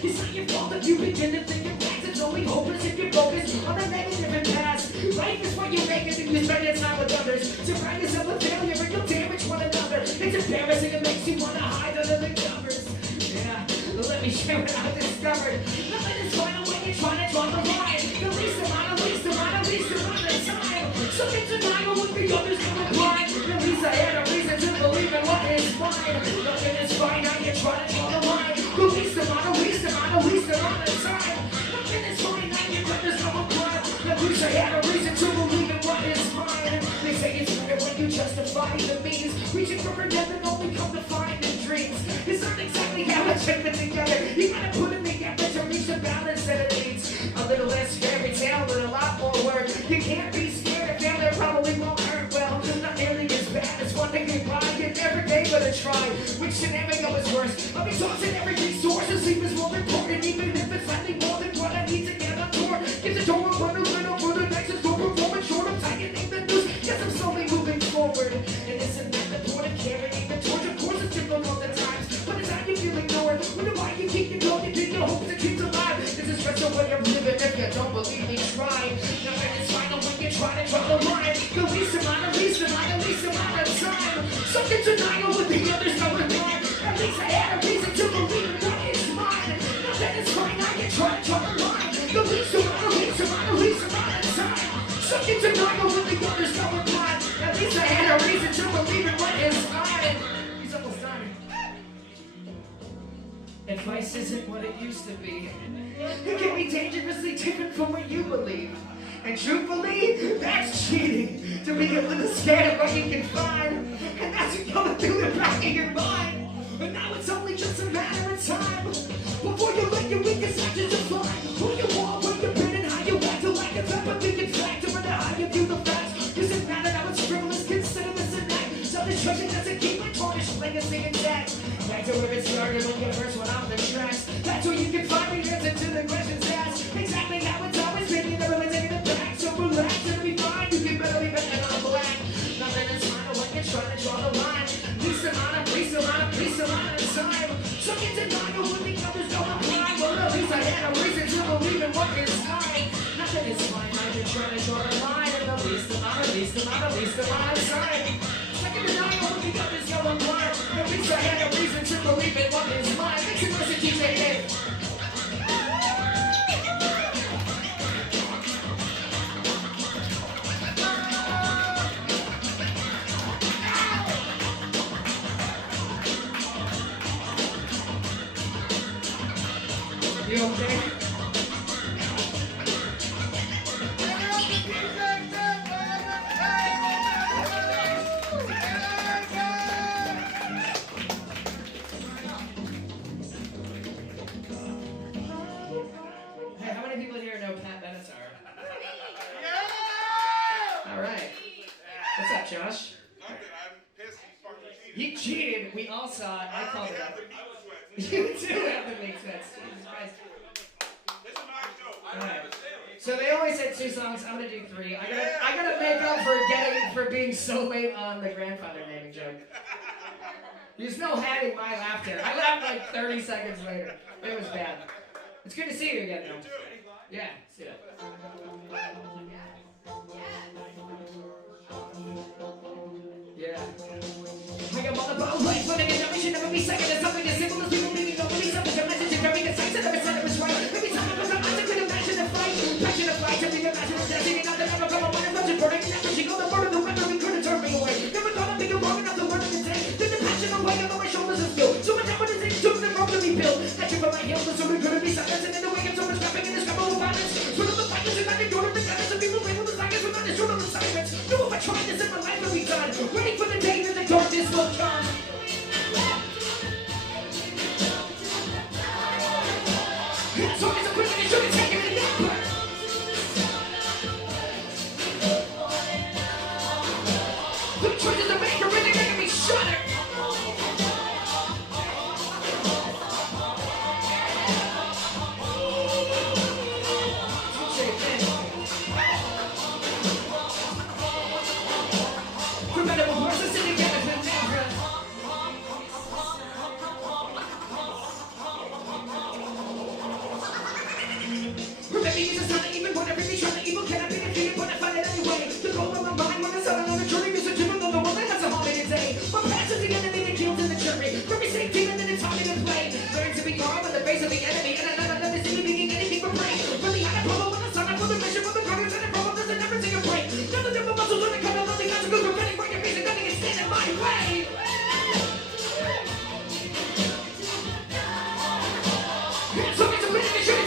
It's not your fault if you begin to think it back. It's only hopeless if you focus on the negative and past. Life is what you make it and you spend your time with others. Surround yourself with failure and you'll damage one another. It's embarrassing, it makes you want to hide under the covers. Yeah, let me share what I discovered. Nothing is final when you're trying to draw the line. The least amount of time. So in denial with the others coming blind. At least I had a reason to believe in what is mine. Nothing is fine, now you're trying to draw the line. The least amount of time. Nothing is fine, now you're trying to draw the line. At least I had a reason to believe in what is mine. They say it's better when you justify the means. Reaching for redemption only come to find in dreams. It's not exactly how I check it together. You gotta put in the effort to reach the balance that it needs. A little less fairy tale, but a lot more work. You can't be scared of failure, probably won't hurt. Well, not nearly as bad as one thing you buy. You never gave it a try. Which scenario is worse? I'm exhausted every resource. And sleep is more important, even if it's slightly more than what I need to get on tour. Give the door open a little for the next door performance short. I'm tightening the noose. Yes, I'm slowly moving forward. And isn't that the point of carrying the torch? Of course, it's difficult at times, but it's how you feel ignored. Wonder why you keep your going, you think your hopes to keep alive. This is just a way of living. If you don't believe me, try. Nothing is final when you try to draw the line. The least amount of time. Some in denial with the others going blind. At least I had a reason to believe in what is mine. Nothing is fine, now you try to draw the line. The least amount of time. Some in denial with the others going blind. At least I had a reason to believe in what is mine. He's almost done. Advice isn't what it used to be. It can be dangerously different from what you believe. And truthfully, that's cheating. To be a little scared of what you can find. And that's what going through the back of your mind. But now it's only just a matter of time before you let your weakest actions define who you are, where you've been, and how you act. A lack of empathy can factor into how you view the facts. Does it matter how it's frivolous? Consider this an act. Self-destruction doesn't keep my tarnished legacy intact. Back to where it started when you first went off the tracks. That's where you can find the answer to the questions asked. Exactly how it's always been. You never really taking it back. So relax and be fine. You can better be better than black. Nothing is final when you're trying to draw the line. Least amount of time. So in denial when the others don't apply. Well, at least I had a reason to believe in what is mine. Nothing is fine. Now you're trying to draw the line. And the least amount of time. Second denial when the others don't apply. At least I had a reason to believe in what is mine. Thanks for listening, DJ Dave. You okay? Hey, how many people here know Pat Benatar? Yeah! All right. What's up, Josh? Nothing. I'm pissed. He fucking cheated. He cheated. We all saw it. I called it out. You too have to make sense. Jesus Christ. This is my show. I All don't right. have a sailing. So they always said 2 songs. I'm gonna do 3. I gotta make up for being so late on the grandfather naming joke. There's no hiding my laughter. I laughed like 30 seconds later. It was bad. It's good to see you again, though. Yeah, see ya. Yeah. I got all about life, living in every should never be second. There's something as simple as people leaving nobody something to message and grabbing the sights. I never said it was right. Every time I was on, I could imagine a fight. Passion of flight, to be imagine of destiny. Not that I'm a fellow one and budget burning. Never she go the word of the weather, we couldn't turn me away. Never thought I'd be long enough to work in the day. Then the passion of weight on my shoulders is still. So much effort is in, took the road to be built. Hatching from my heels, so we couldn't be silenced. And in the way of so much rapping in this couple of violence. Sort of the fighters and I ignored the guidance of people labeled as liars. We're not as short of the silence. No, if I tried this in my life will be done. Waiting for the day that the darkness will come. It's always a question you shouldn't take it in that. The choices I make are really making me shudder. to push me,